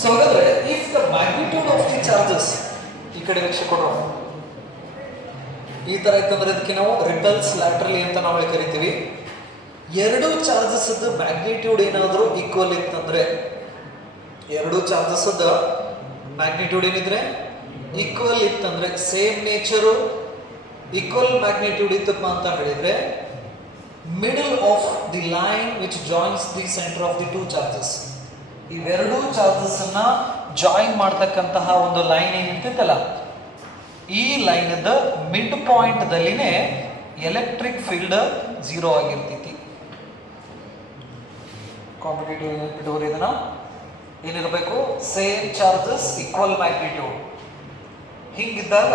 ಸೊ ಹಾಗಾದ್ರೆ if the magnitude of the charges, ಈ ಕಡೆ ಲಕ್ಷ್ಯ ಕೊಡೋ, ಈ ತರ ಇತ್ತಂದ್ರೆ ಇದಕ್ಕೆ ನಾವು ರಿಪಲ್ಸ್ ಲ್ಯಾಟ್ರಲಿ ಅಂತ ನಾವು ಕರಿತೀವಿ. ಎರಡು ಚಾರ್ಜಸ್ ಮ್ಯಾಗ್ನಿಟ್ಯೂಡ್ ಏನಾದರೂ ಈಕ್ವಲ್ ಇತ್ತಂದ್ರೆ, ಎರಡು ಚಾರ್ಜಸ್ ಮ್ಯಾಗ್ನಿಟ್ಯೂಡ್ ಏನಿದ್ರೆ ಈಕ್ವಲ್ ಇತ್ತಂದ್ರೆ, ಸೇಮ್ ನೇಚರು ಈಕ್ವಲ್ ಮ್ಯಾಗ್ನಿಟ್ಯೂಡ್ ಇತ್ತಪ್ಪ ಅಂತ ಹೇಳಿದ್ರೆ, middle of the line which joins the centre of the two charges, ಇವೆರಡೂ ಚಾರ್ಜಸ್ ಅನ್ನ ಜಾಯಿನ್ ಮಾಡ್ತಕ್ಕಂತಹ ಒಂದು ಲೈನ್ ಏನಿರ್ತೈತಲ್ಲ, ಈ ಲೈನ್ ಮಿಡ್ ಪಾಯಿಂಟ್ ದಲ್ಲಿನೇ ಎಲೆಕ್ಟ್ರಿಕ್ ಫೀಲ್ಡ್ 0 ಆಗಿರ್ತೈತಿ. ಕಾಂಪಿಟೇಟಿವ್ ಇಟ್ಕೋರಿ ಇದನ್ನ ಏನಿರಬೇಕು, ಸೇಮ್ ಚಾರ್ಜಸ್ ಈಕ್ವಲ್ ಮ್ಯಾಗ್ನಿಟ್ಯೂಡ್. ಹಿಂಗಿದ್ದಾಗ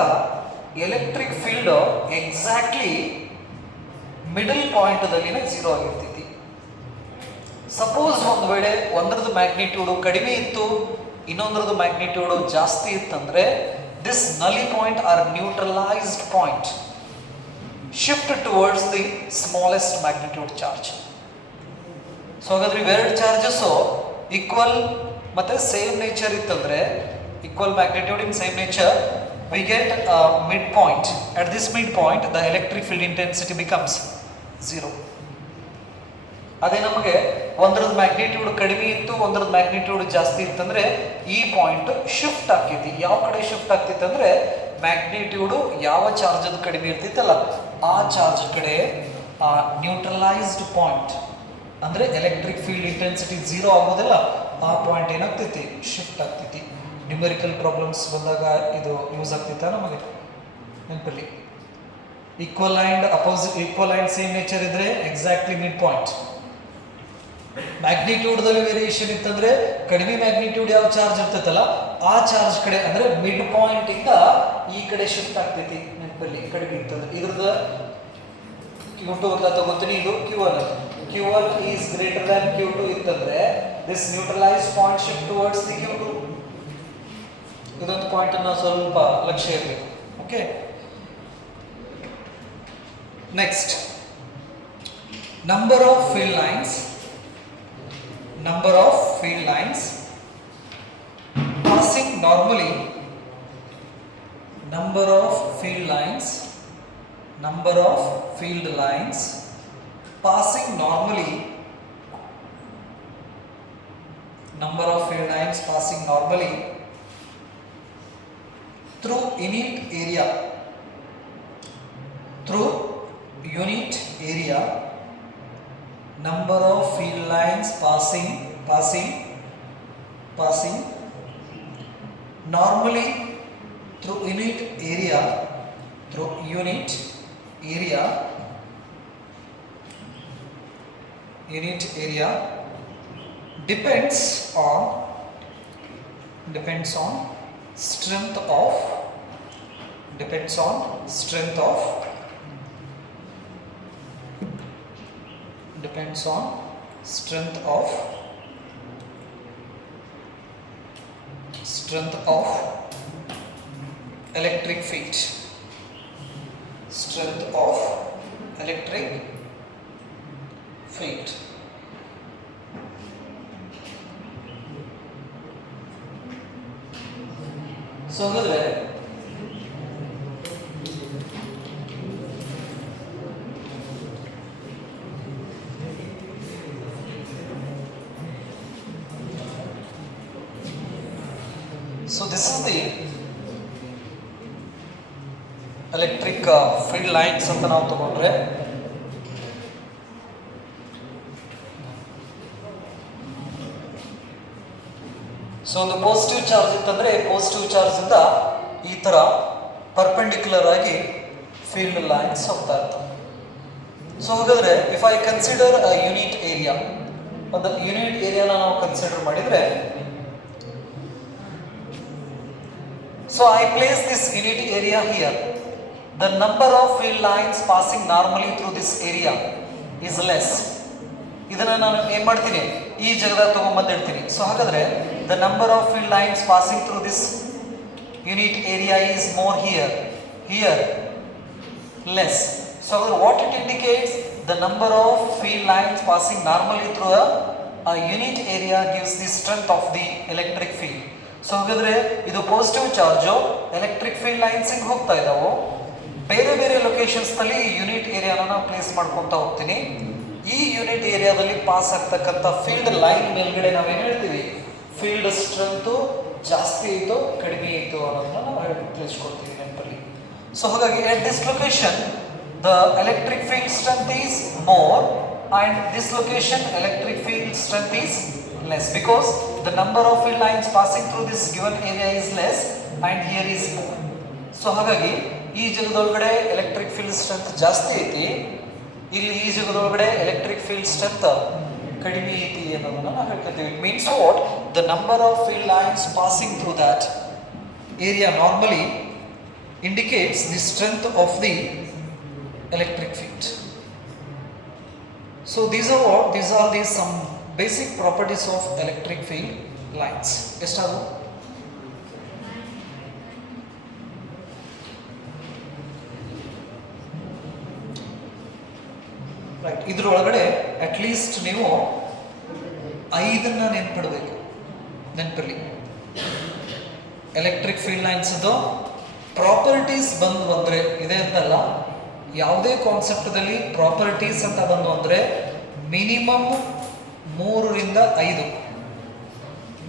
ಎಲೆಕ್ಟ್ರಿಕ್ ಫೀಲ್ಡ್ ಎಕ್ಸಾಕ್ಟ್ಲಿ ಮಿಡಲ್ ಪಾಯಿಂಟ್ದಲ್ಲಿ 0 ಆಗಿರ್ತೈತಿ. ಸಪೋಸ್ ಒಂದು ವೇಳೆ ಒಂದರದ್ದು ಮ್ಯಾಗ್ನಿಟ್ಯೂಡು ಕಡಿಮೆ ಇತ್ತು, ಇನ್ನೊಂದರದ್ದು ಮ್ಯಾಗ್ನಿಟ್ಯೂಡು ಜಾಸ್ತಿ ಇತ್ತಂದ್ರೆ this null point or neutralised point shift towards the smallest magnitude charge. So ಹಾಗಾದ್ರೆ ಇವೆರಡು ಚಾರ್ಜಸ್ಸು ಈಕ್ವಲ್ ಮತ್ತೆ ಸೇಮ್ ನೇಚರ್ ಇತ್ತಂದ್ರೆ, equal magnitude in same nature, we get a midpoint. At this midpoint the electric field intensity becomes 0. ಅದೇ ನಮಗೆ ಒಂದರದ್ದು ಮ್ಯಾಗ್ನಿಟ್ಯೂಡ್ ಕಡಿಮೆ ಇತ್ತು, ಒಂದರದ್ದು ಮ್ಯಾಗ್ನಿಟ್ಯೂಡ್ ಜಾಸ್ತಿ ಇತ್ತಂದ್ರೆ ಈ ಪಾಯಿಂಟ್ ಶಿಫ್ಟ್ ಆಗ್ತೈತಿ. ಯಾವ ಕಡೆ ಶಿಫ್ಟ್ ಆಗ್ತೈತಿ ಅಂದ್ರೆ ಮ್ಯಾಗ್ನಿಟ್ಯೂಡು ಯಾವ ಚಾರ್ಜ್ ಕಡಿಮೆ ಇರ್ತೈತಲ್ಲ ಆ ಚಾರ್ಜ್ ಕಡೆ ನ್ಯೂಟ್ರಲೈಸ್ಡ್ ಪಾಯಿಂಟ್ ಅಂದ್ರೆ ಎಲೆಕ್ಟ್ರಿಕ್ ಫೀಲ್ಡ್ ಇಂಟೆನ್ಸಿಟಿ 0 ಆಗೋದಿಲ್ಲ, ಆ ಪಾಯಿಂಟ್ ಏನಾಗ್ತೈತಿ, ಶಿಫ್ಟ್ ಆಗ್ತೈತಿ. ನ್ಯೂಮರಿಕಲ್ ಪ್ರಾಬ್ಲಮ್ಸ್ ಬಂದಾಗ ಇದು ಯೂಸ್ ಆಗ್ತೈತಾ ನಮಗೆ ನೆನಪಲ್ಲಿ. Equal and opposite, equal and same nature ಇದ್ರೆ ಎಕ್ಸಾಕ್ಟ್ಲಿ ಮಿಡ್ ಪಾಯಿಂಟ್. ಮ್ಯಾಗ್ನಿಟ್ಯೂಡ್ದಲ್ಲಿ ವೇರಿಯೇಷನ್ ಇತ್ತಂದ್ರೆ ಕಡಿಮೆ ಮ್ಯಾಗ್ನಿಟ್ಯೂಡ್ ಯಾವ ಚಾರ್ಜ್ ಇರ್ತೈತಲ್ಲ ಆ ಚಾರ್ಜ್ ಕಡೆ ಅಂದ್ರೆ ಮಿಡ್ ಪಾಯಿಂಟ್ ಇಂದ ಈ ಕಡೆ ಶಿಫ್ಟ್ ಆಗ್ತೈತಿ. ನೆನಪಲ್ಲಿ ಕಡಿಮೆ ಇತ್ತಂದ್ರೆ ಇದ್ರದ್ದು Q2 ಅಂತ ತಗೋತೀನಿ, ಇದು Q1. Q1 is greater than Q2 ಇತ್ತಂದ್ರೆ this neutralized point shift towards the Q2. ಇದೊಂದು ಪಾಯಿಂಟ್ ಅನ್ನು ಸ್ವಲ್ಪ ಲಕ್ಷ್ಯ ಇರಬೇಕು. Okay, next number of field lines. Number of field lines passing normally. Number of field lines. Number of field lines passing normally. Number of field lines passing normally through unit area. Through unit area. Number of field lines passing normally through unit area depends on strength of electric field. Strength of electric field. So ಹಾಗಾದ್ರೆ so this is the electric field lines ಅಂತ ನಾವು ತಗೊಂಡ್ರೆ ಸೊ ಒಂದು positive charge ಇತ್ತಂದ್ರೆ positive charge ಇಂದ ಈ ತರ ಪರ್ಪೆಂಡಿಕ್ಯುಲರ್ ಆಗಿ ಫೀಲ್ಡ್ ಲೈನ್ಸ್ ಹೋಗ್ತಾ ಇರ್ತವೆ. ಸೊ ಹಾಗಾದ್ರೆ if I consider a unit area, ಒಂದು ಯೂನಿಟ್ ಏರಿಯಾನ ನಾವು ಕನ್ಸಿಡರ್ ಮಾಡಿದ್ರೆ, so I place this unit area here. The number of field lines passing normally through this area is less. ಇದನ್ನ ನಾನು ಏನು ಮಾಡ್ತೀನಿ, ಈ ಜಾಗದಾಗ ತಗೊಂಡ್ಬಂದಿಡ್ತೀನಿ. ಸೊ ಹಾಗಾದ್ರೆ the number of field lines passing through this unit area is more here less. So what it indicates, the number of field lines passing normally through a unit area gives the strength of the electric field. So ಹಾಗಾದ್ರೆ ಇದು positive charge electric field ಲೈನ್ಸಿಗೆ ಹೋಗ್ತಾ ಇದ್ದಾವೆ. ಬೇರೆ ಬೇರೆ ಲೊಕೇಶನ್ಸ್ ನಲ್ಲಿ ಯೂನಿಟ್ ಏರಿಯಾನ ನಾನು ಪ್ಲೇಸ್ ಮಾಡ್ಕೊತಾ ಹೋಗ್ತೀನಿ. ಈ ಯೂನಿಟ್ ಏರಿಯಾದಲ್ಲಿ ಪಾಸ್ ಆಗ್ತಕ್ಕಂಥ ಫೀಲ್ಡ್ ಲೈನ್ ಮೇಲ್ಗಡೆ ನಾವೇನು ಹೇಳ್ತೀವಿ, ಫೀಲ್ಡ್ ಸ್ಟ್ರೆಂತ್ ಜಾಸ್ತಿ ಇತ್ತು ಕಡಿಮೆ ಇತ್ತು ಅನ್ನೋದನ್ನ ನಾವು ತಿಳಿಸ್ಕೊಡ್ತೀವಿ ನೆನಪಲ್ಲಿ. ಸೊ ಹಾಗಾಗಿ at this location the electric field strength is more and this location electric field strength is less because the number of field lines passing through this given area is less and here is more. So ಹಾಗಾಗಿ ಈ ಜಾಗದೊಳಗಡೆ electric field strength ಜಾಸ್ತಿ ಐತಿ, ಇಲ್ಲಿ ಈ ಜಾಗದೊಳಗಡೆ electric field strength ಕಡಿಮೆ ಐತಿ ಅನ್ನೋದನ್ನ ನಾವು ಹೇಳ್ಕೊತೀವಿ. It means what? The number of field lines passing through that area normally indicates the strength of the electric field. So these are what? These are the some basic properties of electric field lines. Estavu right. ಇದರೊಳಗಡೆ at least ನೀವು 5 ನೆನಪಿಡಬೇಕು. ನೆನಪಿರಲಿ, electric field lines ಅದು properties ಬಂದು ಅಂದರೆ ಇದೆ ಅಂತಲ್ಲ, ಯಾವುದೇ ಕಾನ್ಸೆಪ್ಟ್ದಲ್ಲಿ ಪ್ರಾಪರ್ಟೀಸ್ ಅಂತ ಬಂದು ಅಂದರೆ ಮಿನಿಮಮ್ 3 ರಿಂದ 5,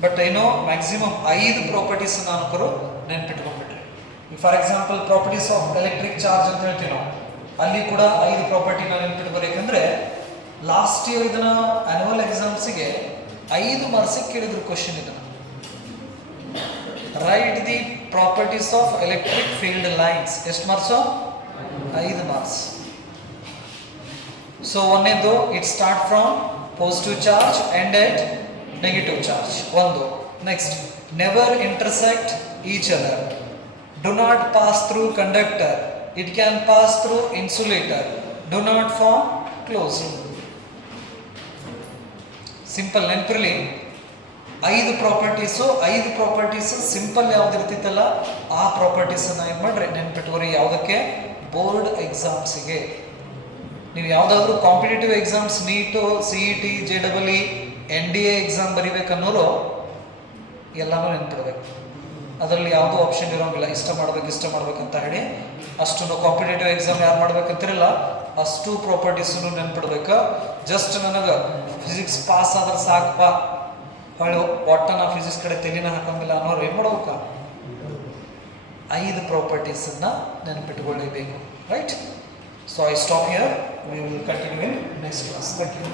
ಬಟ್ ಏನೋ ಮ್ಯಾಕ್ಸಿಮಮ್ 5 ಪ್ರಾಪರ್ಟೀಸ್ ಅನ್ಕರು ನೆನ್ಪಿಟ್ಕೊಂಡ್ಬಿಟ್ರಿ. For example properties of electric charge ಅಂತ ಹೇಳ್ತೀವಿ ನಾವು, ಅಲ್ಲಿ ಕೂಡ 5 ಪ್ರಾಪರ್ಟಿನ ನೆನ್ಪಿಟ್ಕೋಬೇಕಂದ್ರೆ ಲಾಸ್ಟ್ ಇಯರ್ ಇದನ್ನ ಆನ್ಯುವಲ್ ಎಕ್ಸಾಮ್ಸಿಗೆ 5 ಮಾರ್ಕ್ಸಿಗೆ ಕೇಳಿದ್ರು ಕ್ವಶನ್ ಇದನ್ನ. Write the properties of electric field lines. ಎಷ್ಟು ಮಾರ್ಕ್ಸು? 5 ಮಾರ್ಕ್ಸ್. ಸೊ ಒಂದೇದು it start from positive charge end at negative charge. ಒಂದು. Next, never intersect each other, do not pass through conductor, it can pass through insulator, do not form close. Simple ನೆನಪಿರಲಿ, 5 properties simple ಯಾವ್ದು ಇರ್ತಿತ್ತಲ್ಲ ಆ ಪ್ರಾಪರ್ಟೀಸನ್ನು ಏನು ಮಾಡ್ರಿ ನೆನ್ಪಿಟ್ಕೋರಿ. ಯಾವುದಕ್ಕೆ? ಬೋರ್ಡ್ ಎಕ್ಸಾಮ್ಸಿಗೆ. ನೀವು ಯಾವುದಾದ್ರೂ competitive exams, NEET, CET, JEE, NDA exam ಬರಿಬೇಕನ್ನೋರು ಎಲ್ಲನೂ ನೆನ್ಪಿಡ್ಬೇಕು. ಅದರಲ್ಲಿ ಯಾವುದೂ ಆಪ್ಷನ್ ಇರೋಂಗಿಲ್ಲ ಇಷ್ಟ ಮಾಡ್ಬೇಕಂತ ಹೇಳಿ. ಅಷ್ಟು ಕಾಂಪಿಟೇಟಿವ್ ಎಕ್ಸಾಮ್ ಯಾರು ಮಾಡ್ಬೇಕಂತಿರಲ್ಲ ಅಷ್ಟು ಪ್ರಾಪರ್ಟೀಸನ್ನು ನೆನ್ಪಿಡ್ಬೇಕು. ಜಸ್ಟ್ ನನಗೆ ಫಿಸಿಕ್ಸ್ ಪಾಸ್ ಆದ್ರೆ ಸಾಕಪ್ಪ, ಹೊಳ್ಳಿ ಒಟ್ಟ ನಾ ಫಿಸಿಕ್ಸ್ ಕಡೆ ತೆಲಿನ ಹಾಕಂಗಿಲ್ಲ ಅನ್ನೋರು ಏನು ಮಾಡ್ಬೇಕ? 5 ಪ್ರಾಪರ್ಟೀಸನ್ನು ನೆನಪಿಟ್ಕೊಳ್ಳೇಬೇಕು. Right? So I stop here. We will continue in next class. Thank you.